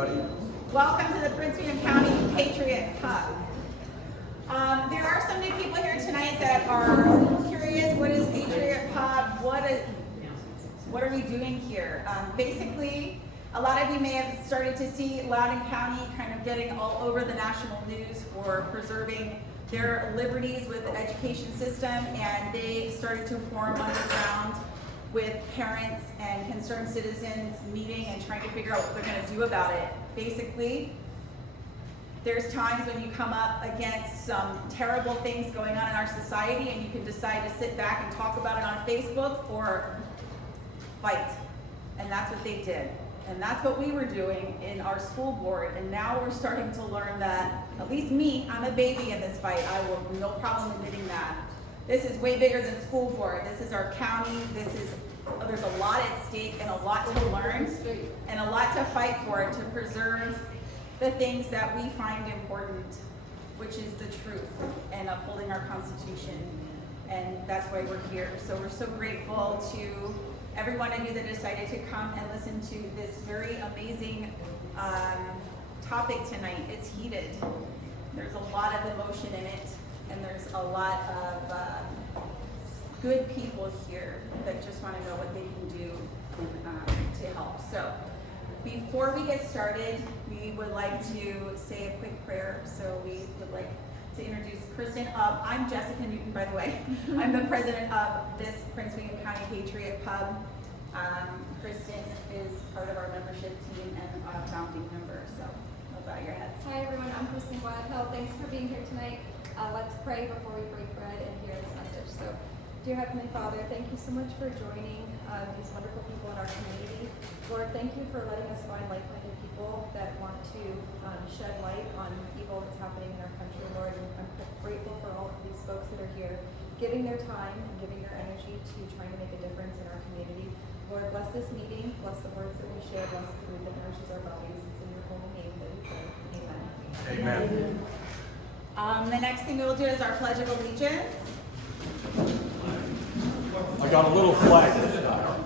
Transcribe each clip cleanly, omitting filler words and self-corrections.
everybody. Welcome to the Prince William County Patriot Pub. There are some new people here tonight that are curious, what is Patriot Pub? What are we doing here? Basically, a lot of you may have started to see Loudoun County kind of getting all over the national news for preserving their liberties with the education system, and they started to form underground with parents and concerned citizens meeting and trying to figure out what they're going to do about it. Basically, there's times when you come up against some terrible things going on in our society and you can decide to sit back and talk about it on Facebook or fight. And that's what they did. And that's what we were doing in our school board. And now we're starting to learn that, at least me, I'm a baby in this fight. I will no problem admitting that. This is way bigger than school board. This is our county. There's a lot at stake and a lot to learn and a lot to fight for to preserve the things that we find important, which is the truth and upholding our Constitution. And that's why we're here. So we're so grateful to every one of you that decided to come and listen to this very amazing topic tonight. It's heated. There's a lot of emotion in it, and there's a lot of good people here that just want to know what they can do to help. So before we get started, we would like to say a quick prayer. So we would like to introduce Kristen. I'm Jessica Newton, by the way. I'm the president of this Prince William County Patriot Pub. Kristen is part of our membership team and a founding member. So I'll bow your heads. Hi everyone, I'm Kristen Gladhill. Thanks for being here tonight. Let's pray before we break bread and hear this message. So, dear Heavenly Father, thank you so much for joining these wonderful people in our community. Lord, thank you for letting us find like-minded people that want to shed light on evil that's happening in our country. Lord, I'm grateful for all of these folks that are here, giving their time and giving their energy to trying to make a difference in our community. Lord, bless this meeting, bless the words that we share, bless the food that nourishes our bodies. It's in your holy name that we pray. Amen. Amen. The next thing we will do is our Pledge of Allegiance. I got a little flag this time.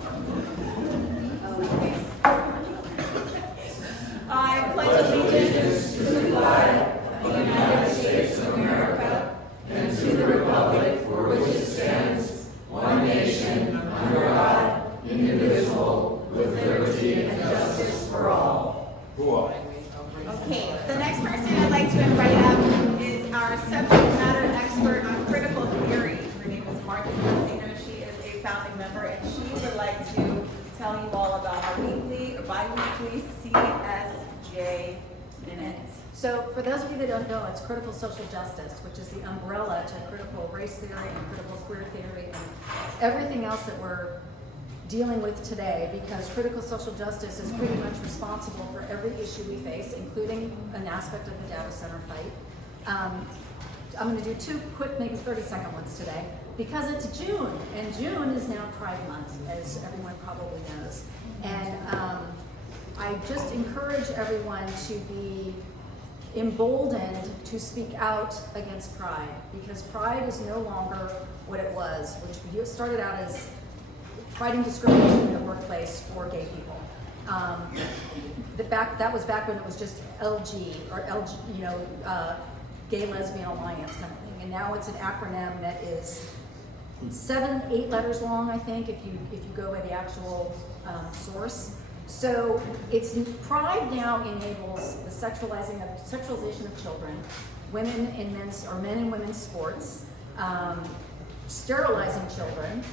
I pledge allegiance to the flag of the United States of America and to the republic for which it stands, one nation, under God, indivisible, with liberty and justice for all. Okay, the next person I'd like to invite up is our subject matter expert on critical theory. Her name is Martha Monsignor. She is a founding member, and she would like to tell you all about our weekly or bi-weekly CSJ minutes. So for those of you that don't know, it's critical social justice, which is the umbrella to critical race theory and critical queer theory and everything else that we're dealing with today, because critical social justice is pretty much responsible for every issue we face, including an aspect of the data center fight. I'm going to do two quick, maybe 30-second ones today, because it's June, and June is now Pride Month, as everyone probably knows. And I just encourage everyone to be emboldened to speak out against pride, because pride is no longer what it was, which started out as fighting discrimination in the workplace for gay people. That was back when it was just LG, or LG, Gay Lesbian Alliance kind of thing, and now it's an acronym that is 7-8 letters long, I think, if you go by the actual source. So pride now enables the sexualization of children, women in men's or men and women's sports, sterilizing children,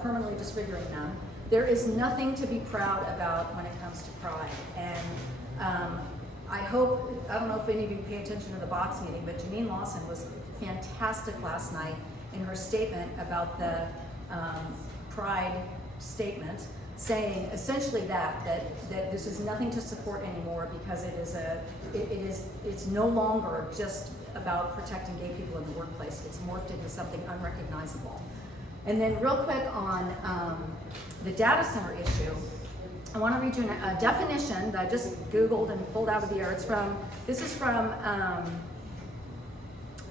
permanently disfiguring them. There is nothing to be proud about when it comes to pride. And I don't know if any of you pay attention to the box meeting, but Janine Lawson was fantastic last night in her statement about the pride statement, saying essentially that this is nothing to support anymore, because it's no longer just about protecting gay people in the workplace. It's morphed into something unrecognizable. And then real quick on the data center issue, I want to read you a definition that I just Googled and pulled out of the air. This is from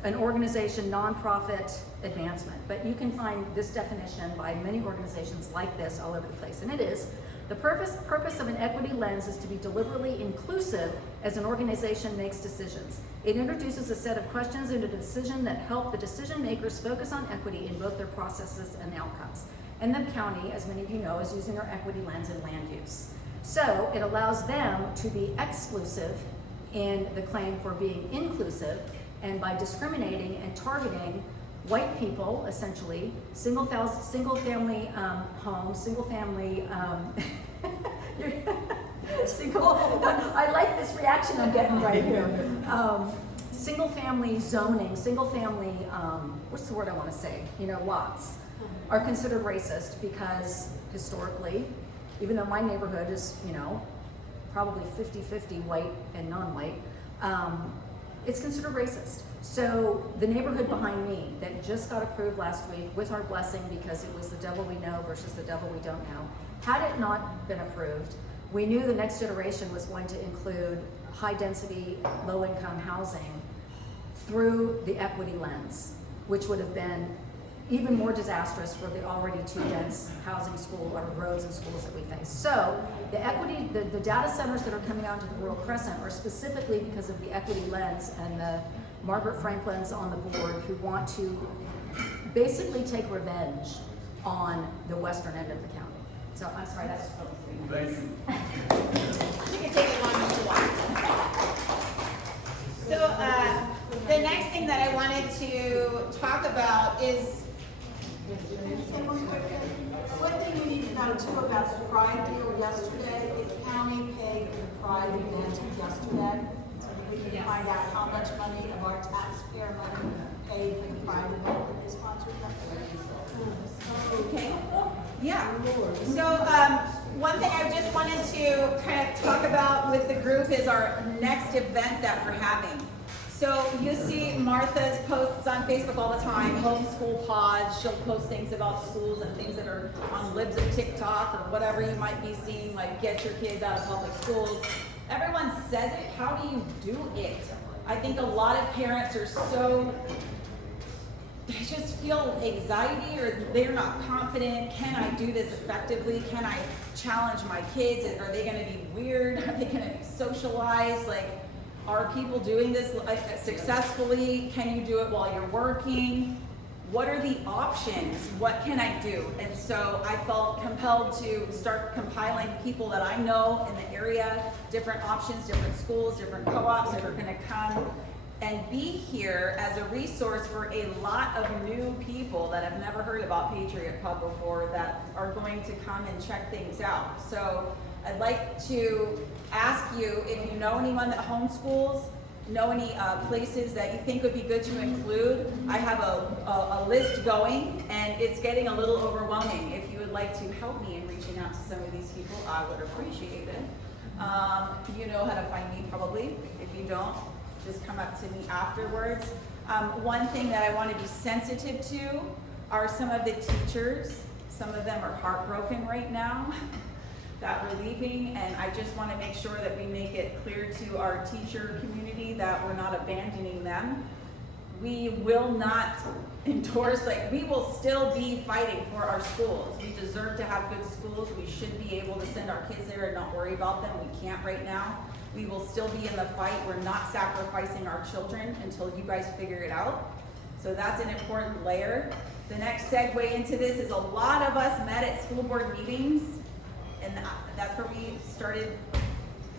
an organization, nonprofit advancement. But you can find this definition by many organizations like this all over the place. And it is, the purpose of an equity lens is to be deliberately inclusive as an organization makes decisions. It introduces a set of questions into the decision that help the decision makers focus on equity in both their processes and outcomes. And the county, as many of you know, is using our equity lens in land use. So it allows them to be exclusive in the claim for being inclusive, and by discriminating and targeting white people, essentially, single family homes, single family, I like this reaction I'm getting right here. Single family zoning, single family, what's the word I want to say? Lots are considered racist because historically, even though my neighborhood is, probably 50-50 white and non-white, it's considered racist. So the neighborhood behind me that just got approved last week with our blessing, because it was the devil we know versus the devil we don't know, had it not been approved, we knew the next generation was going to include high density, low income housing through the equity lens, which would have been even more disastrous for the already too dense housing school or roads and schools that we face. So the equity, the data centers that are coming out into the Rural Crescent are specifically because of the equity lens and the Margaret Franklin's on the board who want to basically take revenge on the western end of the county. So I'm sorry, that's probably 3 minutes. Thank you. You can take it long as you want. So the next thing that I wanted to talk about is one thing you need to know too about the Pride deal yesterday, the county paid for the Pride event yesterday. So we can find out how much money of our taxpayer money paid for the Pride event that they sponsored yesterday. okay. Yeah. So one thing I just wanted to kind of talk about with the group is our next event that we're having. So you see Martha's posts on Facebook all the time, homeschool pods. She'll post things about schools and things that are on libs of TikTok or whatever you might be seeing, like get your kids out of public schools. Everyone says it. How do you do it? I think a lot of parents are they just feel anxiety or they're not confident. Can I do this effectively? Can I challenge my kids? Are they going to be weird? Are they going to be socialized? Are people doing this successfully? Can you do it while you're working? What are the options? What can I do? And so I felt compelled to start compiling people that I know in the area, different options, different schools, different co-ops that are going to come and be here as a resource for a lot of new people that have never heard about Patriot Pub before that are going to come and check things out. So I'd like to ask you if you know anyone that homeschools, know any places that you think would be good to include. I have a list going and it's getting a little overwhelming. If you would like to help me in reaching out to some of these people, I would appreciate it. You know how to find me probably. If you don't, just come up to me afterwards. One thing that I want to be sensitive to are some of the teachers. Some of them are heartbroken right now that we're leaving, and I just want to make sure that we make it clear to our teacher community that we're not abandoning them. We will not endorse, we will still be fighting for our schools. We deserve to have good schools. We should be able to send our kids there and not worry about them. We can't right now. We will still be in the fight. We're not sacrificing our children until you guys figure it out. So that's an important layer. The next segue into this is a lot of us met at school board meetings, and that's where we started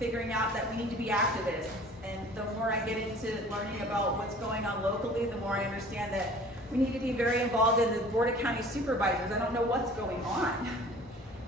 figuring out that we need to be activists. And the more I get into learning about what's going on locally, the more I understand that we need to be very involved in the Board of County Supervisors. I don't know what's going on.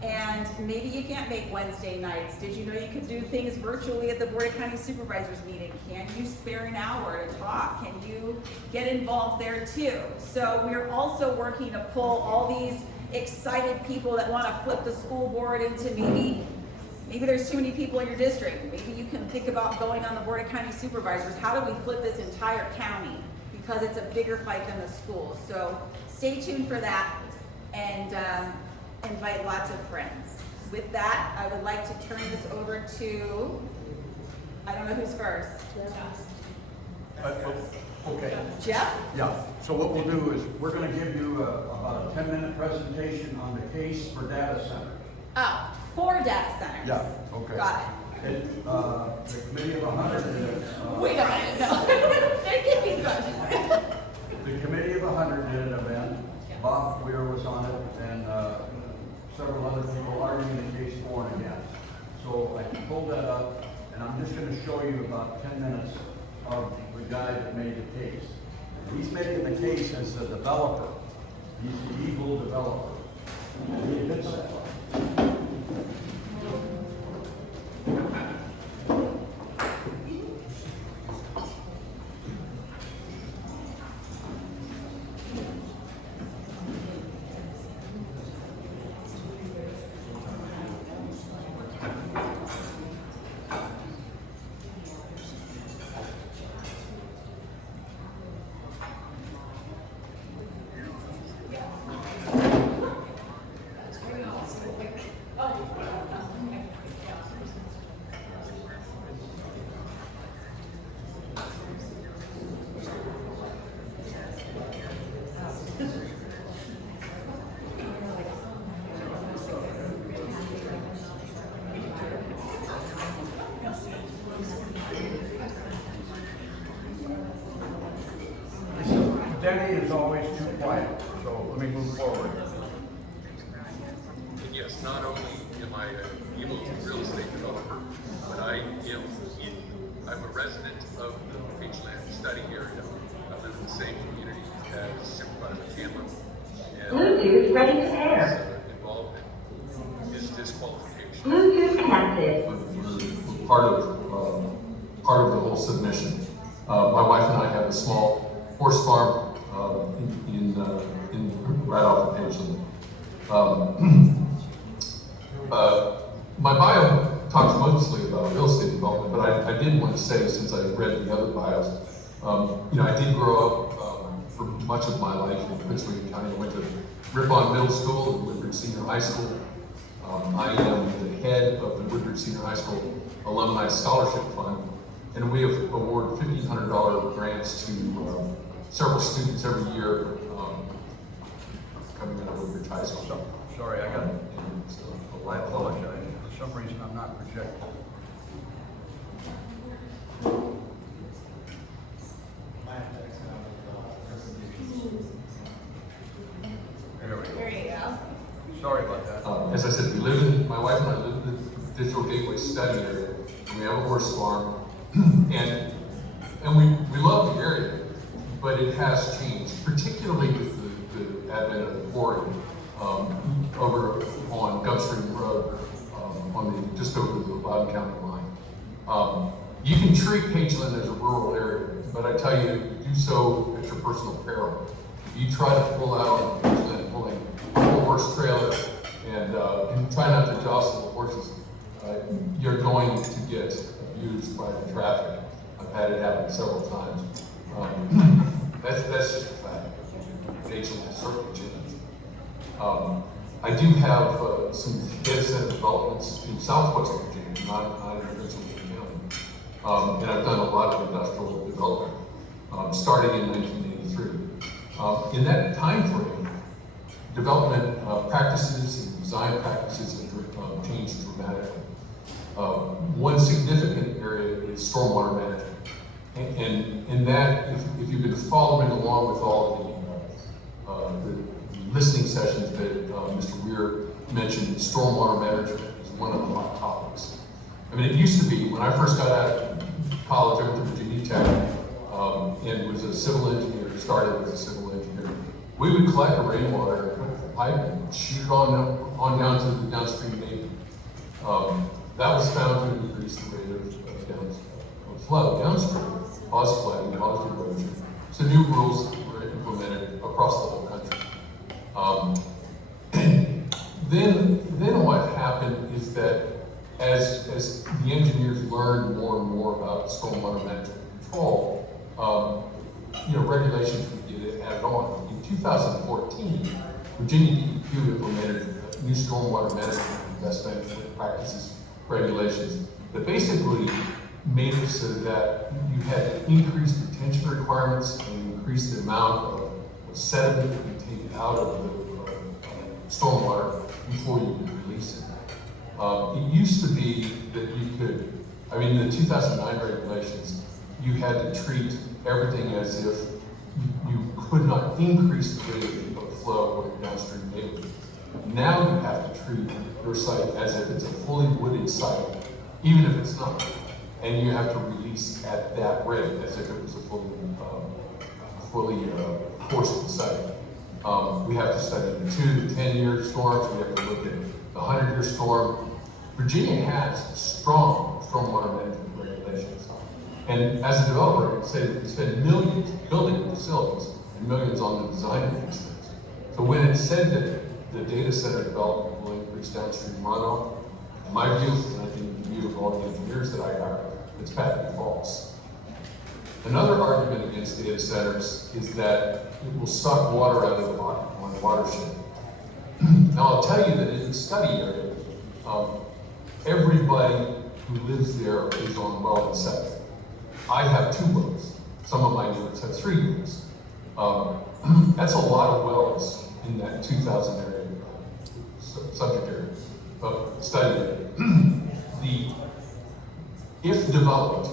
And maybe you can't make Wednesday nights. Did you know you could do things virtually at the Board of County Supervisors meeting? Can you spare an hour to talk? Can you get involved there too? So we're also working to pull all these excited people that want to flip the school board into maybe there's too many people in your district. Maybe you can think about going on the Board of County Supervisors. How do we flip this entire county? Because it's a bigger fight than the schools. So stay tuned for that and invite lots of friends. With that, I would like to turn this over to, I don't know who's first. Okay. Jeff? Yeah, so what we'll do is, we're gonna give you about a 10-minute presentation on the case for data centers. Oh, 4 data centers. Yeah, okay. Got And, the committee of 100 did it. Wait a minute, no. There can be good. the committee of 100 did an event. Bob Weir was on it, and several other people arguing the case for and against. So I can pull that up, and I'm just gonna show you about 10 minutes of the guy that made the case. He's making the case as the developer. He's the evil developer. And he admits that. Denny is always too quiet, so let me move forward. And yes, not only am I a real estate developer, but I'm a resident of the Peachland study area. I live in the same community as Supervisor Chandler. And Bluetooth ready to air. Involved in his disqualification. Bluetooth connected. We're part of the whole submission. My wife and I have a small horse farm right off of Pageland. My bio talks mostly about real estate development, but I did want to say, since I read the other bios, I did grow up for much of my life in Prince William County. I went to Ripon Middle School and Woodbridge Senior High School. I am the head of the Woodbridge Senior High School Alumni Scholarship Fund, and we award $1,500 grants to several students every year coming out of Woodbridge High School. Sorry, I apologize. For some reason, I'm not projecting. There we go. There you go. Sorry about that. As I said, my wife and I live in the Digital Gateway study area, and we have a horse farm, and we love the area, but it has changed, particularly with the advent of the quarry over on Gulfstream Road, just over the Loudoun County line. You can treat Pageland as a rural area, but I tell you, do so at your personal peril. If you try to pull out on Pageland pulling a horse trailer and try not to jostle the horses, you're going to get abused by the traffic. I've had it happen several times. That's just a fact. Pageland has certainly changed. I do have some data center developments in southwest Virginia, not in Prince William County. And I've done a lot of industrial development, starting in 1983. In that time frame, development practices and design practices have changed dramatically. One significant area is stormwater management. And that, if you've been following along with all of the listening sessions that Mr. Weir mentioned, stormwater management is one of the hot topics. I mean, it used to be, when I first got out of college, I went to Virginia Tech and was a civil engineer, started as a civil engineer. We would collect the rainwater, put it in a pipe, and shoot it on down to the downstream neighbor. That was found to increase the rate of flow downstream, cause flooding, cause erosion. So new rules were implemented across the whole country. Then what happened is that as the engineers learned more and more about stormwater management control, regulations would get added on. In 2014, Virginia DEQ implemented new stormwater management and best management practices regulations that basically made it so that you had increased retention requirements and increased the amount of sediment that you take out of the stormwater before you could release it. It used to be that you could, in the 2009 regulations, you had to treat everything as if you could not increase the rate of flow of your downstream neighbor. Now you have to treat your site as if it's a fully wooded site, even if it's not. And you have to release at that rate as if it was a fully forested site. We have to study the 2 to 10-year storms. We have to look at the 100-year storm. Virginia has strong stormwater management regulations. And as a developer, I can say that we spend millions building facilities and millions on the design of these things. So when it's said that the data center development will increase downstream runoff, in my view, and I think the view of all the engineers that I hire, it's patently false. Another argument against data centers is that it will suck water out of the watershed. Now I'll tell you that in the study area, everybody who lives there is on well and septic. I have 2 wells. Some of my neighbors have 3 wells. That's a lot of wells in that 2,000 area, subject area, study area. If developed,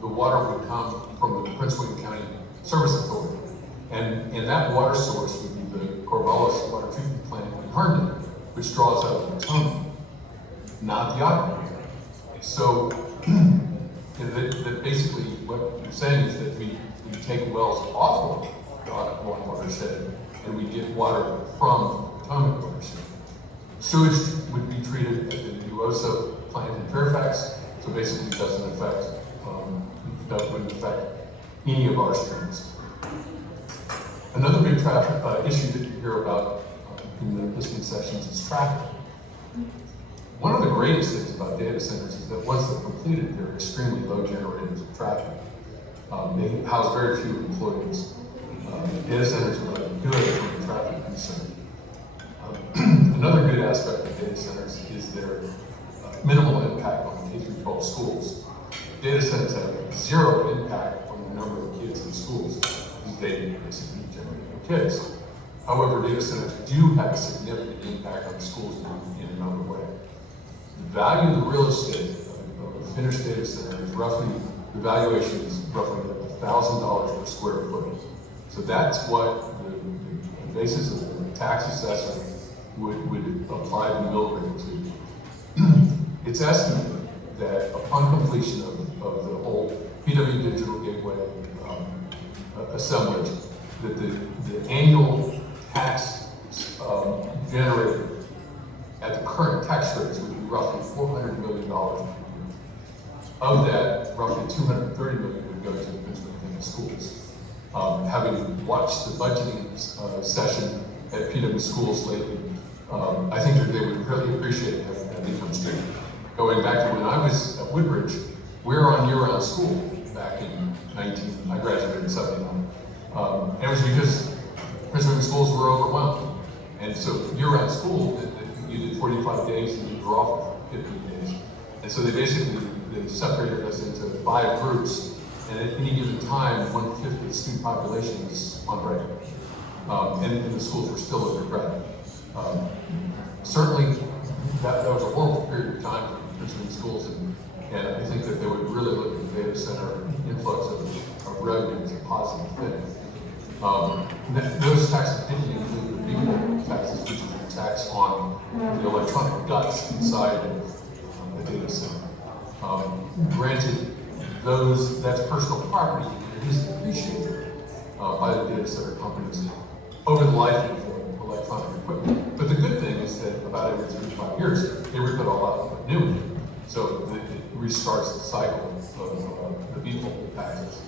the water would come from the Prince William County Service Authority. And that water source would be the Corvallis Water Treatment Plant in Herndon, which draws out of the Potomac, not the Ottawa. So that basically what you're saying is that we take wells off of the Ottawa watershed and we get water from the Potomac watershed. Sewage would be treated at the Uosa plant in Fairfax, so basically it doesn't affect, wouldn't affect any of our streams. Another big traffic issue that you hear about in the listening sessions is traffic. One of the greatest things about data centers is that once they're completed, they're extremely low generators of traffic. They house very few employees. Data centers are good from a traffic concern. Another good aspect of data centers is their minimal impact on K-12 schools. Data centers have 0 impact on the number of kids in schools because they basically generate no kids. However, data centers do have a significant impact on schools in another way. The value of the real estate of a finished data center is roughly, the valuation is roughly $1,000 per square foot. So that's what the basis of the tax assessor would apply the mill rate to. It's estimated that upon completion of the whole PW Digital Gateway assemblage, that the annual tax generated at the current tax rates would be roughly $400 million. Of that, roughly $230 million would go to the Prince William County schools. Having watched the budgeting session at PW schools lately, I think that they would really appreciate having that income stream. Going back to when I was at Woodbridge, we were on year-round school back in I graduated in 79. And it was because Prince William schools were overwhelmed. And so year-round school, you did 45 days and you were off for 15 days. And so they separated us into 5 groups. And at any given time, 1/5 of the student population was on break. And the schools were still overcrowded. Certainly, that was a horrible period of time for Prince William schools, and I think that they would really look at the data center influx of revenue as a positive thing. Those taxes didn't include the people taxes, which is a tax on the electronic guts inside of the data center. Granted, that's personal property, and it is appreciated by the data center companies over the life of the electronic equipment. But the good thing is that about every 3 to 5 years, they rip it all out and put new in. So it restarts the cycle of the people taxes.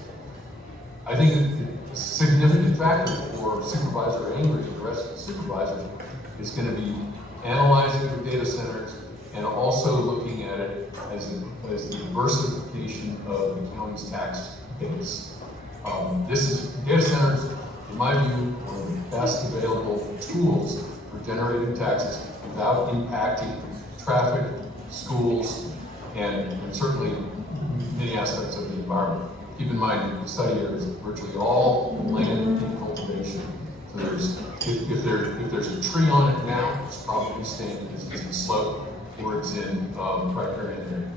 I think a significant factor for Supervisor Angry and the rest of the supervisors is going to be analyzing the data centers and also looking at it as the diversification of the county's tax base. Data centers, in my view, are the best available tools for generating taxes without impacting traffic, schools, and certainly many aspects of the environment. Keep in mind, the study area is virtually all land and cultivation. So if there's a tree on it now, it's probably staying because it's in slope or it's in riparian area.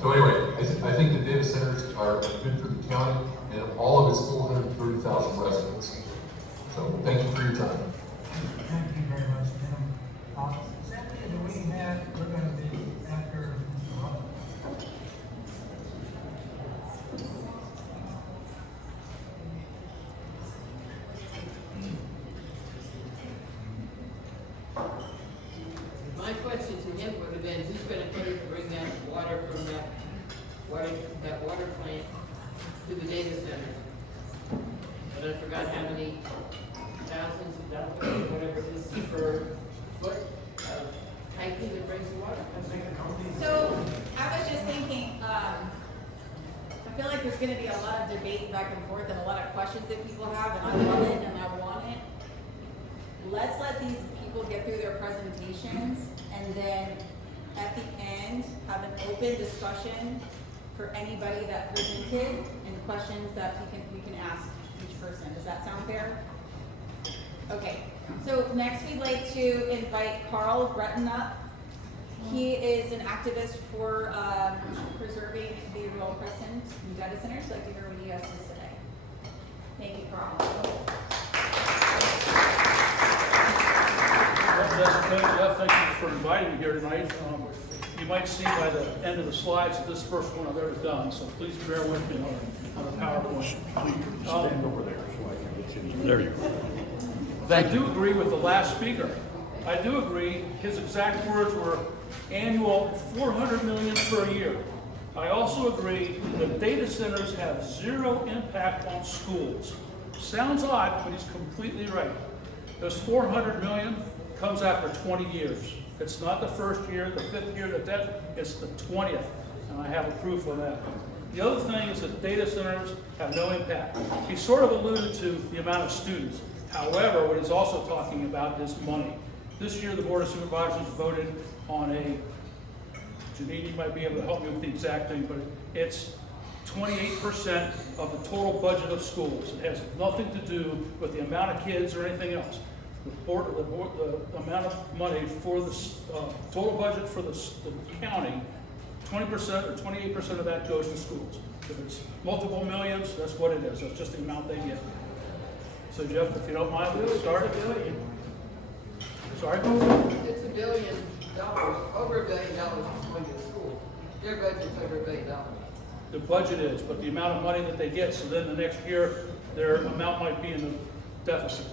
So anyway, I think the data centers are good for the county and all of its 430,000 residents. So thank you for your time. Thank you very much, Tim. Cynthia, do we have, we're going to be after Mr. Russell. My question to him would have been, who's gonna pay to bring that water from that water plant to the data centers? But I forgot how many thousands of dollars, whatever it is, per foot of piping that brings the water. So, I was just thinking, I feel like there's gonna be a lot of debate back and forth and a lot of questions that people have, and I love it and I want it. Let's let these people get through their presentations, and then at the end, have an open discussion for anybody that presented and questions that we can ask each person. Does that sound fair? Okay, so next we'd like to invite Carl Breton up. He is an activist for preserving the Rural Crescent and data centers. I'd like to hear what he has to say. Thank you, Carl. Thank you for inviting me here tonight. You might see by the end of the slides that this first one I've ever done, so please bear with me on the PowerPoint. Stand over there so I can get you. There you go. I do agree with the last speaker. I do agree, his exact words were annual 400 million per year. I also agree that data centers have zero impact on schools. Sounds odd, but he's completely right. Those 400 million comes after 20 years. It's not the first year, the 5th year, the 10th, it's the 20th, and I have a proof of that. The other thing is that data centers have no impact. He sort of alluded to the amount of students. However, what he's also talking about is money. This year, the Board of Supervisors voted on a, Janine might be able to help me with the exact thing, but it's 28% of the total budget of schools. It has nothing to do with the amount of kids or anything else. The amount of money for the total budget for the county, 20% or 28% of that goes to schools. If it's multiple millions, that's what it is. That's just the amount they get. So Jeff, if you don't mind, we'll start. Sorry? It's $1 billion, over $1 billion is going to school. Their budget's over $1 billion. The budget is, but the amount of money that they get, so then the next year, their amount might be in the deficit.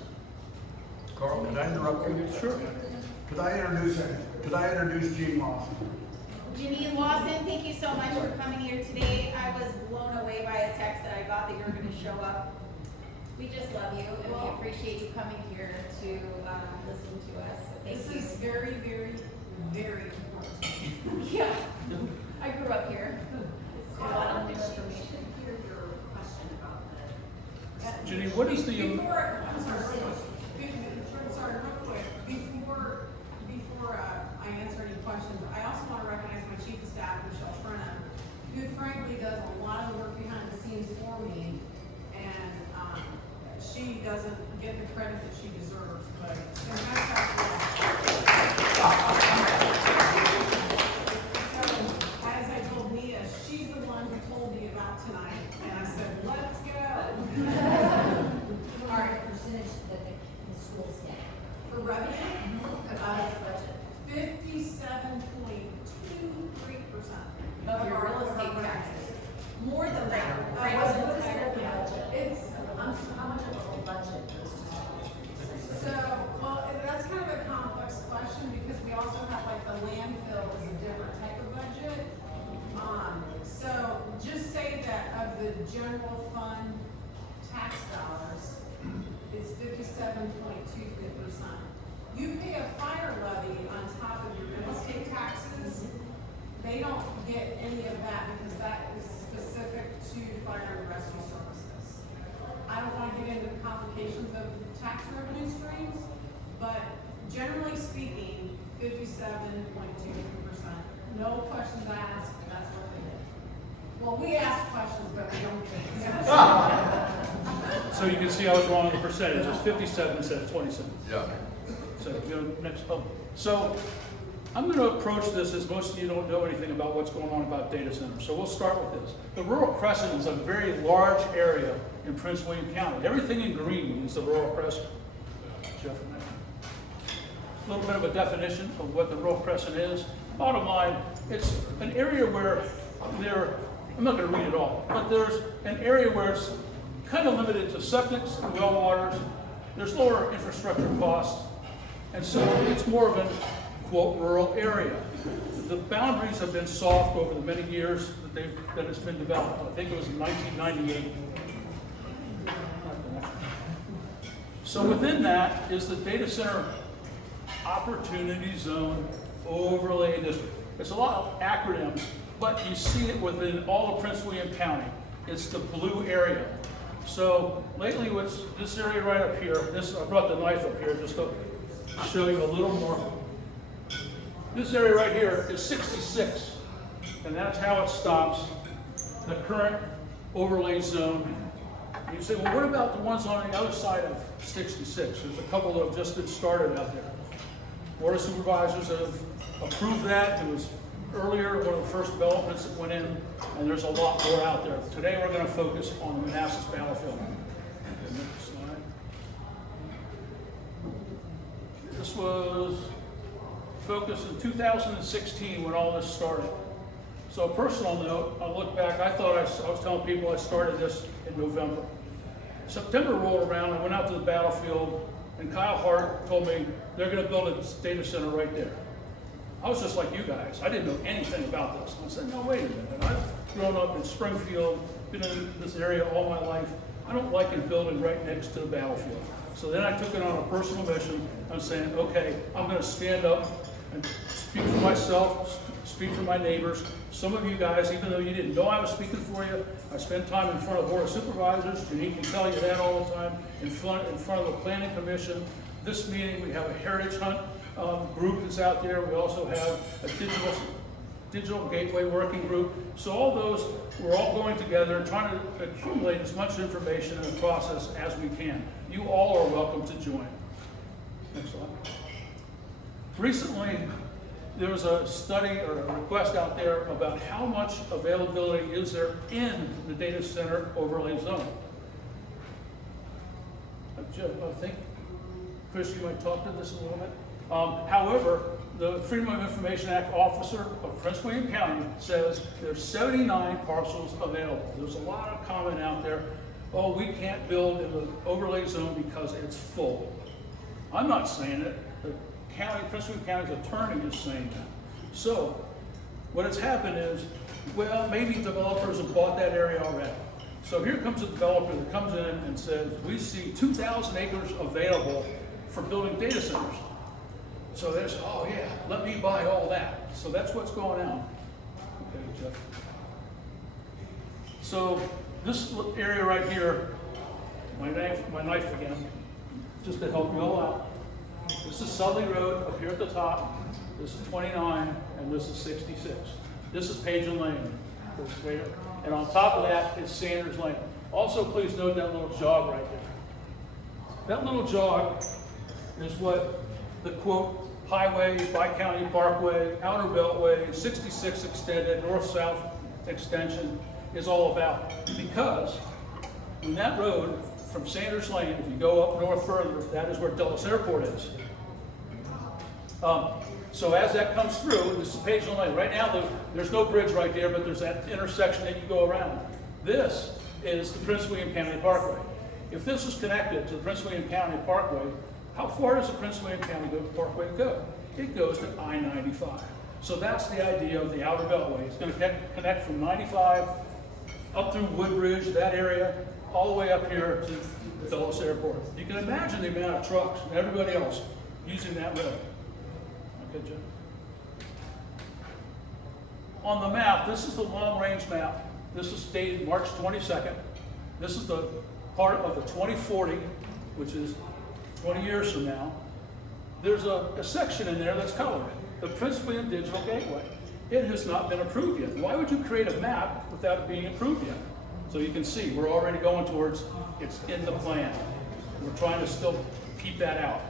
Carl, can I interrupt you? Sure. Could I introduce Gene Lawson? Janine Lawson, thank you so much for coming here today. I was blown away by a text that I got that you were going to show up. We just love you, and we appreciate you coming here to listen to us. So thank you. This is very, very, very important. Yeah, I grew up here. It's a lot of new information. Hear your question about the. Jenny, what is the... Before, I'm sorry, real quick. Before I answer any questions, I also want to recognize my chief of staff, Michelle Trenum, who frankly does a lot of the work behind the scenes for me, and she doesn't get the credit that she deserves, but so as I told Mia, she's the one who told me about tonight, and I said, let's go. All right. Percentage that the schools get. For revenue, Budget. 57.23% Of your real estate taxes. More than that. What is the budget? It's, How much of a budget goes to schools? so, well, that's kind of a complex question because we also have like the landfill is a different type of budget. So just say that of the general fund tax dollars, it's 57.23%. You pay a fire levy on top of your real estate taxes. They don't get any of that because that is specific to fire and rescue services. I don't want to get into the complications of tax revenue streams, but generally speaking, 57.23%. No questions asked, that's what they did. Well, we ask questions, but we don't answer. So you can see I was wrong on the percentage. It's 57 instead of 27. Yeah. So next. Oh, so I'm going to approach this as most of you don't know anything about what's going on about data centers. So we'll start with this. The Rural Crescent is a very large area in Prince William County. Everything in green is the Rural Crescent. Jeff, a little bit of a definition of what the Rural Crescent is. Bottom line, it's an area where I'm not going to read it all, but there's an area where it's kind of limited to septics and well waters. There's lower infrastructure costs, and so it's more of an, quote, rural area. The boundaries have been soft over the many years that it's been developed. I think it was in 1998. So within that is the data center opportunity zone overlay district. It's a lot of acronyms, but you see it within all of Prince William County. It's the blue area. So lately, what's this area right up here? I brought the knife up here just to show you a little more. This area right here is 66, and that's how it stops the current overlay zone. And you say, well, what about the ones on the other side of 66? There's a couple that have just been started out there. Board of Supervisors have approved that. It was earlier, one of the first developments that went in, and there's a lot more out there. Today we're going to focus on the Manassas battlefield. Next slide. This was focused in 2016 when all this started. So a personal note, I look back, I thought I was telling people I started this in November. September rolled around, I went out to the battlefield, and Kyle Hart told me they're going to build a data center right there. I was just like you guys. I didn't know anything about this. I said, no, wait a minute. I've grown up in Springfield, been in this area all my life. I don't like it building right next to the battlefield. So then I took it on a personal mission. I'm saying, okay, I'm going to stand up and speak for myself, speak for my neighbors. Some of you guys, even though you didn't know I was speaking for you, I spent time in front of the Board of Supervisors. Janine can tell you that all the time. In front of the Planning Commission. This meeting, we have a Heritage Hunt group that's out there. We also have a digital gateway working group. So all those, we're all going together and trying to accumulate as much information in the process as we can. You all are welcome to join. Next slide. Recently, there was a study or a request out there about how much availability is there in the data center overlay zone. I think, Chris, you might talk to this a little bit. However, the Freedom of Information Act officer of Prince William County says there's 79 parcels available. There's a lot of comment out there, oh, we can't build in the overlay zone because it's full. I'm not saying it. The county, Prince William County's attorney is saying that. So, what has happened is, well, maybe developers have bought that area already. So here comes a developer that comes in and says, we see 2,000 acres available for building data centers. So there's, oh yeah, let me buy all that. So that's what's going on. Okay, Jeff. So this area right here, my knife again, just to help you all out. This is Sudley Road up here at the top. This is 29, and this is 66. This is Page and Lane. And on top of that is Sanders Lane. Also, please note that little jog right there. That little jog is what the quote highway, Bi-County Parkway, Outer Beltway, 66 extended, north-south extension is all about. Because in that road from Sanders Lane, if you go up north further, that is where Dulles Airport is. So as that comes through, this is Page and Lane. Right now, there's no bridge right there, but there's that intersection that you go around. This is the Prince William County Parkway. If this is connected to the Prince William County Parkway, how far does the Prince William County Parkway go? It goes to I-95. So that's the idea of the Outer Beltway. It's going to connect from 95 up through Woodbridge, that area, all the way up here to Dulles Airport. You can imagine the amount of trucks and everybody else using that road. Okay, Jim. On the map, this is the long-range map. This is dated March 22nd. This is the part of the 2040, which is 20 years from now. There's a section in there that's colored, the Prince William Digital Gateway. It has not been approved yet. Why would you create a map without it being approved yet? So you can see, we're already going towards, it's in the plan. We're trying to still keep that out.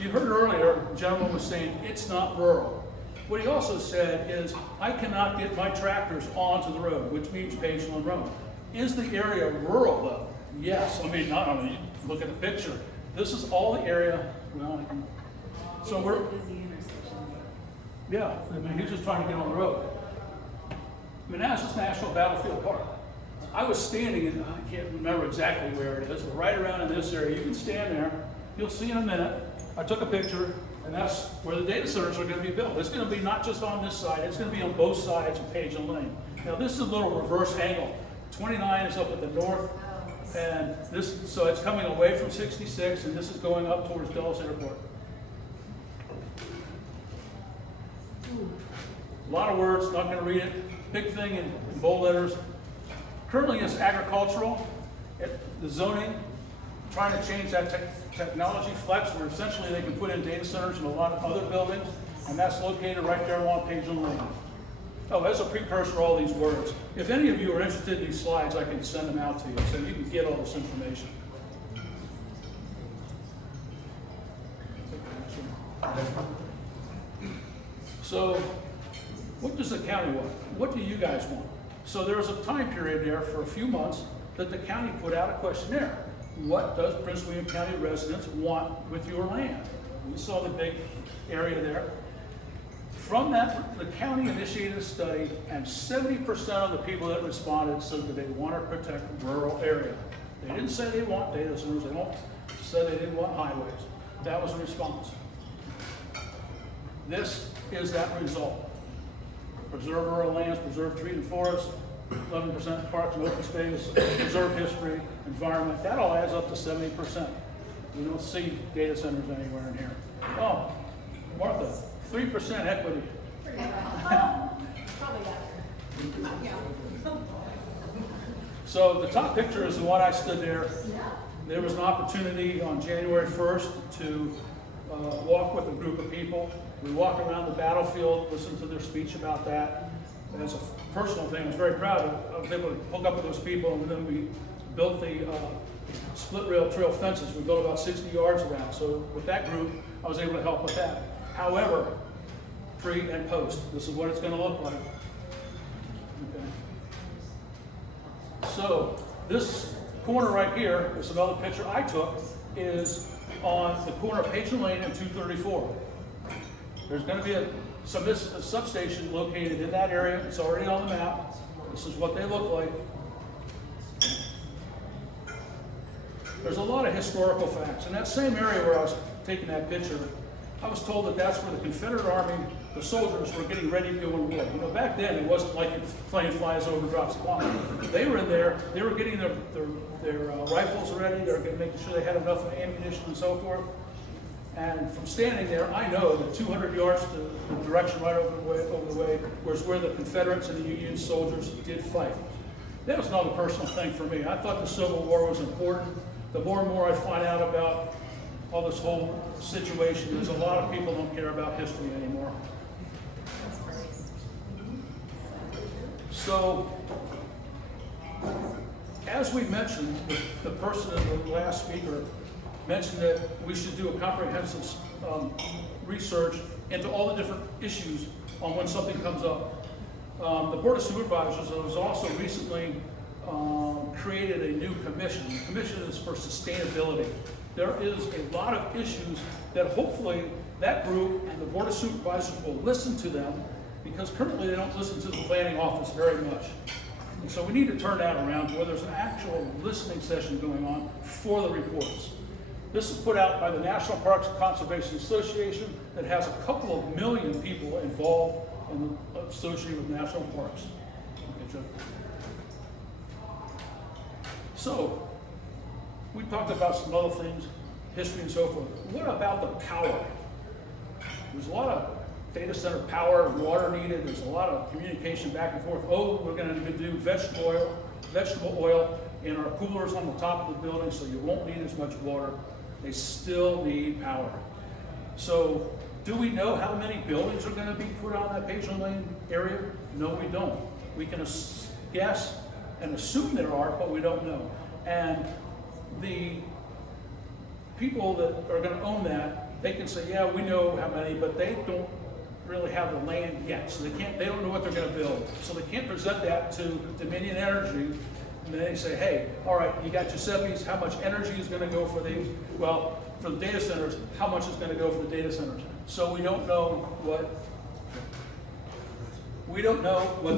You heard earlier, the gentleman was saying, it's not rural. What he also said is, I cannot get my tractors onto the road, which means Pageland Road. Is the area rural though? Yes, I mean, not only, look at the picture. This is all the area, well, I can, so we're, yeah, I mean, he's just trying to get on the road. Manassas National Battlefield Park. I was standing in, I can't remember exactly where it is, but right around in this area. You can stand there, you'll see in a minute. I took a picture, and that's where the data centers are going to be built. It's going to be not just on this side, it's going to be on both sides of Pageland Lane. Now this is a little reverse angle. 29 is up at the north, and this, so it's coming away from 66, and this is going up towards Dulles Airport. A lot of words, not going to read it. Big thing in bold letters. Currently it's agricultural. The zoning, trying to change that technology flex where essentially they can put in data centers and a lot of other buildings, and that's located right there along Pageland Lane. Oh, as a precursor, all these words. If any of you are interested in these slides, I can send them out to you so you can get all this information. So, what does the county want? What do you guys want? So there was a time period there for a few months that the county put out a questionnaire. What does Prince William County residents want with your land? We saw the big area there. From that, the county initiated a study, and 70% of the people that responded said that they want to protect rural area. They didn't say they want data centers, they said they didn't want highways. That was the response. This is that result. Preserve rural lands, preserve trees and forests, 11% parks and open space, preserve history, environment. That all adds up to 70%. We don't see data centers anywhere in here. Oh, Martha, 3% equity. So the top picture is the one I stood there. There was an opportunity on January 1st to walk with a group of people. We walked around the battlefield, listened to their speech about that. And as a personal thing, I was very proud I was able to hook up with those people, and then we built the split rail trail fences. We built about 60 yards around. So with that group, I was able to help with that. However, pre and post, this is what it's going to look like. Okay. So this corner right here, there's another picture I took, is on the corner of Pageland Lane and 234. There's going to be a substation located in that area. It's already on the map. This is what they look like. There's a lot of historical facts. In that same area where I was taking that picture, I was told that that's where the Confederate Army, the soldiers, were getting ready to go to war. You know, back then it wasn't like a plane flies over, drops a bomb. They were in there. They were getting their rifles ready. They were making sure they had enough ammunition and so forth. And from standing there, I know that 200 yards to the direction right over the way was where the Confederates and the Union soldiers did fight. That was not a personal thing for me. I thought the Civil War was important. The more and more I find out about all this whole situation, there's a lot of people don't care about history anymore. So, as we mentioned, the person in the last speaker mentioned that we should do a comprehensive research into all the different issues on when something comes up. The Board of Supervisors has also recently created a new commission. The commission is for sustainability. There is a lot of issues that hopefully that group and the Board of Supervisors will listen to them, because currently they don't listen to the planning office very much. And so we need to turn that around to where there's an actual listening session going on for the reports. This is put out by the National Parks and Conservation Association that has a couple of million people involved and associated with national parks. Okay, Joe. So, we talked about some other things, history and so forth. What about the power? There's a lot of data center power, water needed. There's a lot of communication back and forth. Oh, we're going to do vegetable oil in our coolers on the top of the building, so you won't need as much water. They still need power. So Do we know how many buildings are gonna be put on that Pageland Lane area? No, we don't. We can guess and assume there are, but we don't know. And the people that are gonna own that, they can say, yeah, we know how many, but they don't really have the land yet. So they don't know what they're gonna build. So they can't present that to Dominion Energy. And then they say, hey, all right, you got Giuseppe's, how much energy is gonna go for these? Well, for the data centers, how much is gonna go for the data centers? So we don't know what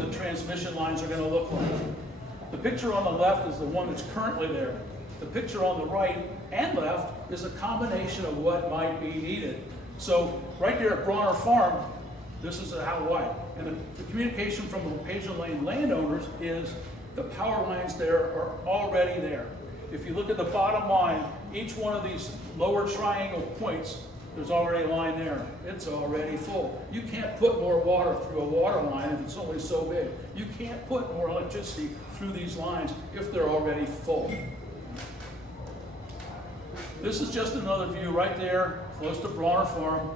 the transmission lines are gonna look like. The picture on the left is the one that's currently there. The picture on the right and left is a combination of what might be needed. So right there at Bronner Farm, this is how wide. And the communication from the Pageland Lane landowners is the power lines there are already there. If you look at the bottom line, each one of these lower triangle points, there's already a line there. It's already full. You can't put more water through a water line if it's only so big. You can't put more electricity through these lines if they're already full. This is just another view right there, close to Bronner Farm,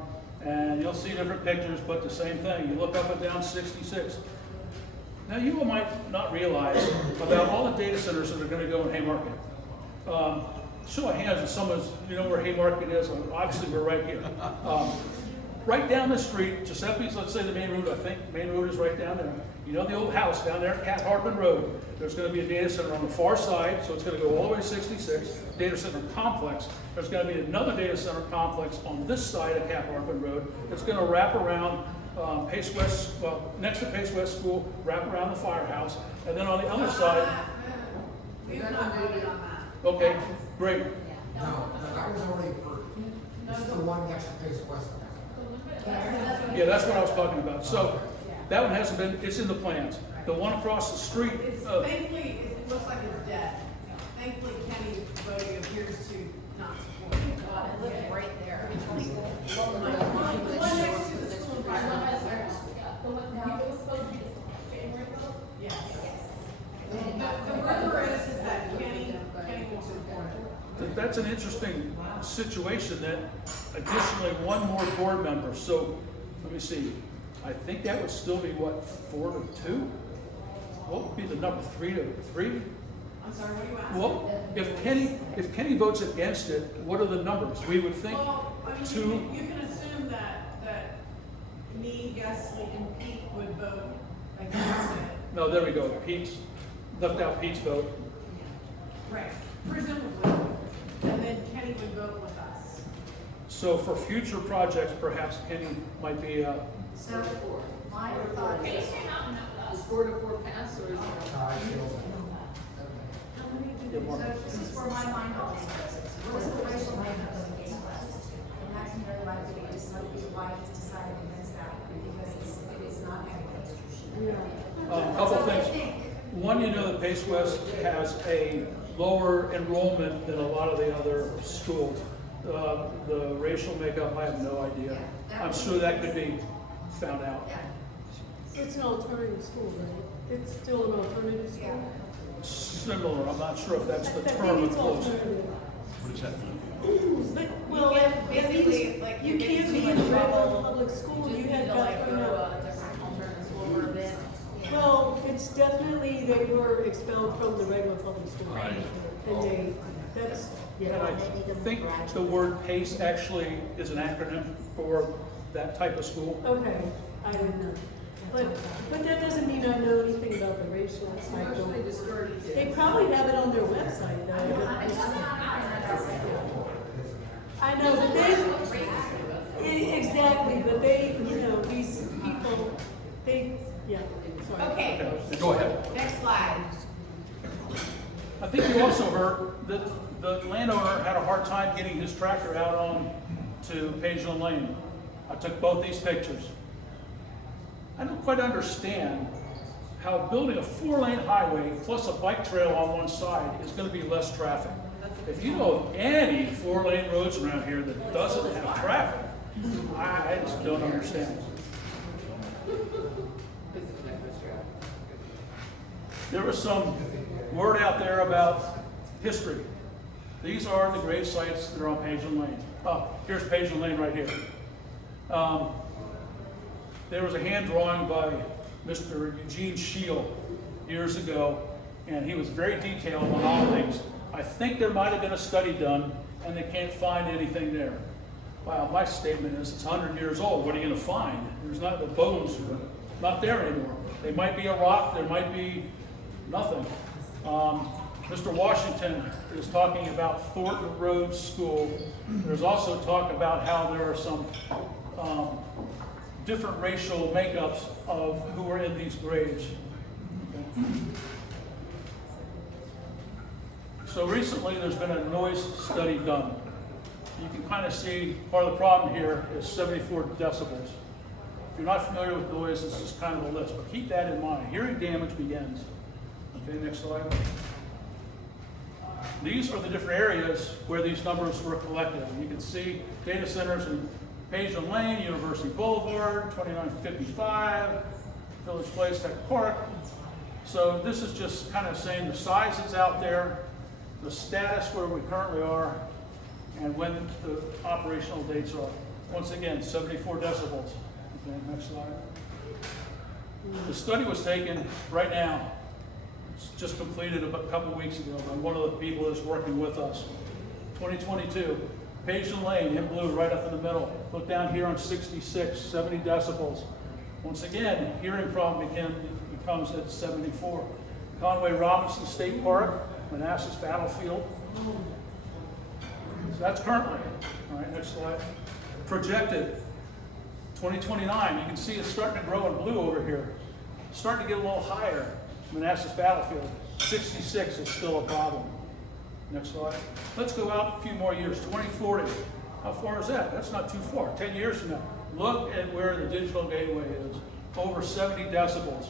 and you'll see different pictures, but the same thing. You look up and down 66. Now you might not realize about all the data centers that are going to go in Haymarket. Show of hands if someone's, you know where Haymarket is. Obviously we're right here. Right down the street, Giuseppe's, let's say the main road, I think main road is right down there. You know the old house down there at Cat Harpin Road. There's going to be a data center on the far side, so it's going to go all the way to 66, data center complex. There's going to be another data center complex on this side of Cat Harpin Road. It's going to wrap around Pace West, well, next to Pace West School, wrap around the firehouse, and then on the other side. We've not voted on that. Okay, great. No, that was already approved. This is the one next to Pace West. Yeah, that's what I was talking about. So that one hasn't been, it's in the plans. The one across the street. Thankfully, it looks like it's dead. Thankfully, Kenny voting appears to not support it. God, I live right there. The one next to the school environmental center. Yes. The rumor is that Kenny will support it. That's an interesting situation that additionally one more board member. So let me see. I think that would still be what, 4-2? What would be the number, 3-3? I'm sorry, what are you asking? Well, if Kenny votes against it, what are the numbers? We would think Well, I mean, 2. you can assume that me, Gussie, and Pete would vote against it. No, there we go. Pete's left out Pete's vote. Right, presumably. And then Kenny would vote with us. So for future projects, perhaps Kenny might be. So, my thought is. Is 4-4 pass or is it? So this is where my mind always goes. What is the racial makeup of East West? And that can very likely be just like why he's decided against that, because it is not equitable. A couple things. One, you know that Pace West has a lower enrollment than a lot of the other schools. The racial makeup, I have no idea. I'm sure that could be found out. It's an alternative school, right? It's still an alternative school? Similar, I'm not sure if that's the I term think of it's close. alternative. What does that mean? But, well, basically, like, you can't be in a regular public school, you have got to know. Well, it's definitely, they were expelled from the regular public school. Right. And that's, And yeah. I think the word PACE actually is an acronym for that type of school. Okay, I didn't know. But that doesn't mean I know anything about the racial cycle. They probably have it on their website though. I know, but exactly, but they, you know, these people, yeah, sorry. Okay, Go ahead. next slide. I think you also heard that the landowner had a hard time getting his tractor out on to Pageland Lane. I took both these pictures. I don't quite understand how building a 4-lane highway plus a bike trail on one side is going to be less traffic. If you know of any 4-lane roads around here that doesn't have traffic, I just don't understand. There was some word out there about history. These are the grave sites that are on Pageland Lane. Oh, here's Pageland Lane right here. There was a hand drawing by Mr. Eugene Shield years ago, and he was very detailed on all things. I think there might have been a study done, and they can't find anything there. Well, my statement is it's 100 years old. What are you going to find? There's not the bones, not there anymore. They might be a rock. There might be nothing. Mr. Washington is talking about Thornton Road School. There's also talk about how there are some different racial makeups of who are in these graves. Okay. So recently there's been a noise study done. You can kind of see part of the problem here is 74 decibels. If you're not familiar with noise, this is kind of a list, but keep that in mind. Hearing damage begins. Okay, next slide. These are the different areas where these numbers were collected. You can see data centers in Page and Lane, University Boulevard, 2955, Village Place, Tech Park. So this is just kind of saying the size that's out there, the status where we currently are, and when the operational dates are. Once again, 74 decibels. Okay, next slide. The study was taken right now. It's just completed a couple weeks ago by one of the people that's working with us. 2022, Page and Lane in blue right up in the middle. Look down here on 66, 70 decibels. Once again, hearing problem becomes at 74. Conway Robinson State Park, Manassas Battlefield. So that's currently. All right, next slide. Projected 2029. You can see it's starting to grow in blue over here. It's starting to get a little higher. Manassas Battlefield. 66 is still a problem. Next slide. Let's go out a few more years. 2040. How far is that? That's not too far. 10 years from now. Look at where the digital gateway is. Over 70 decibels.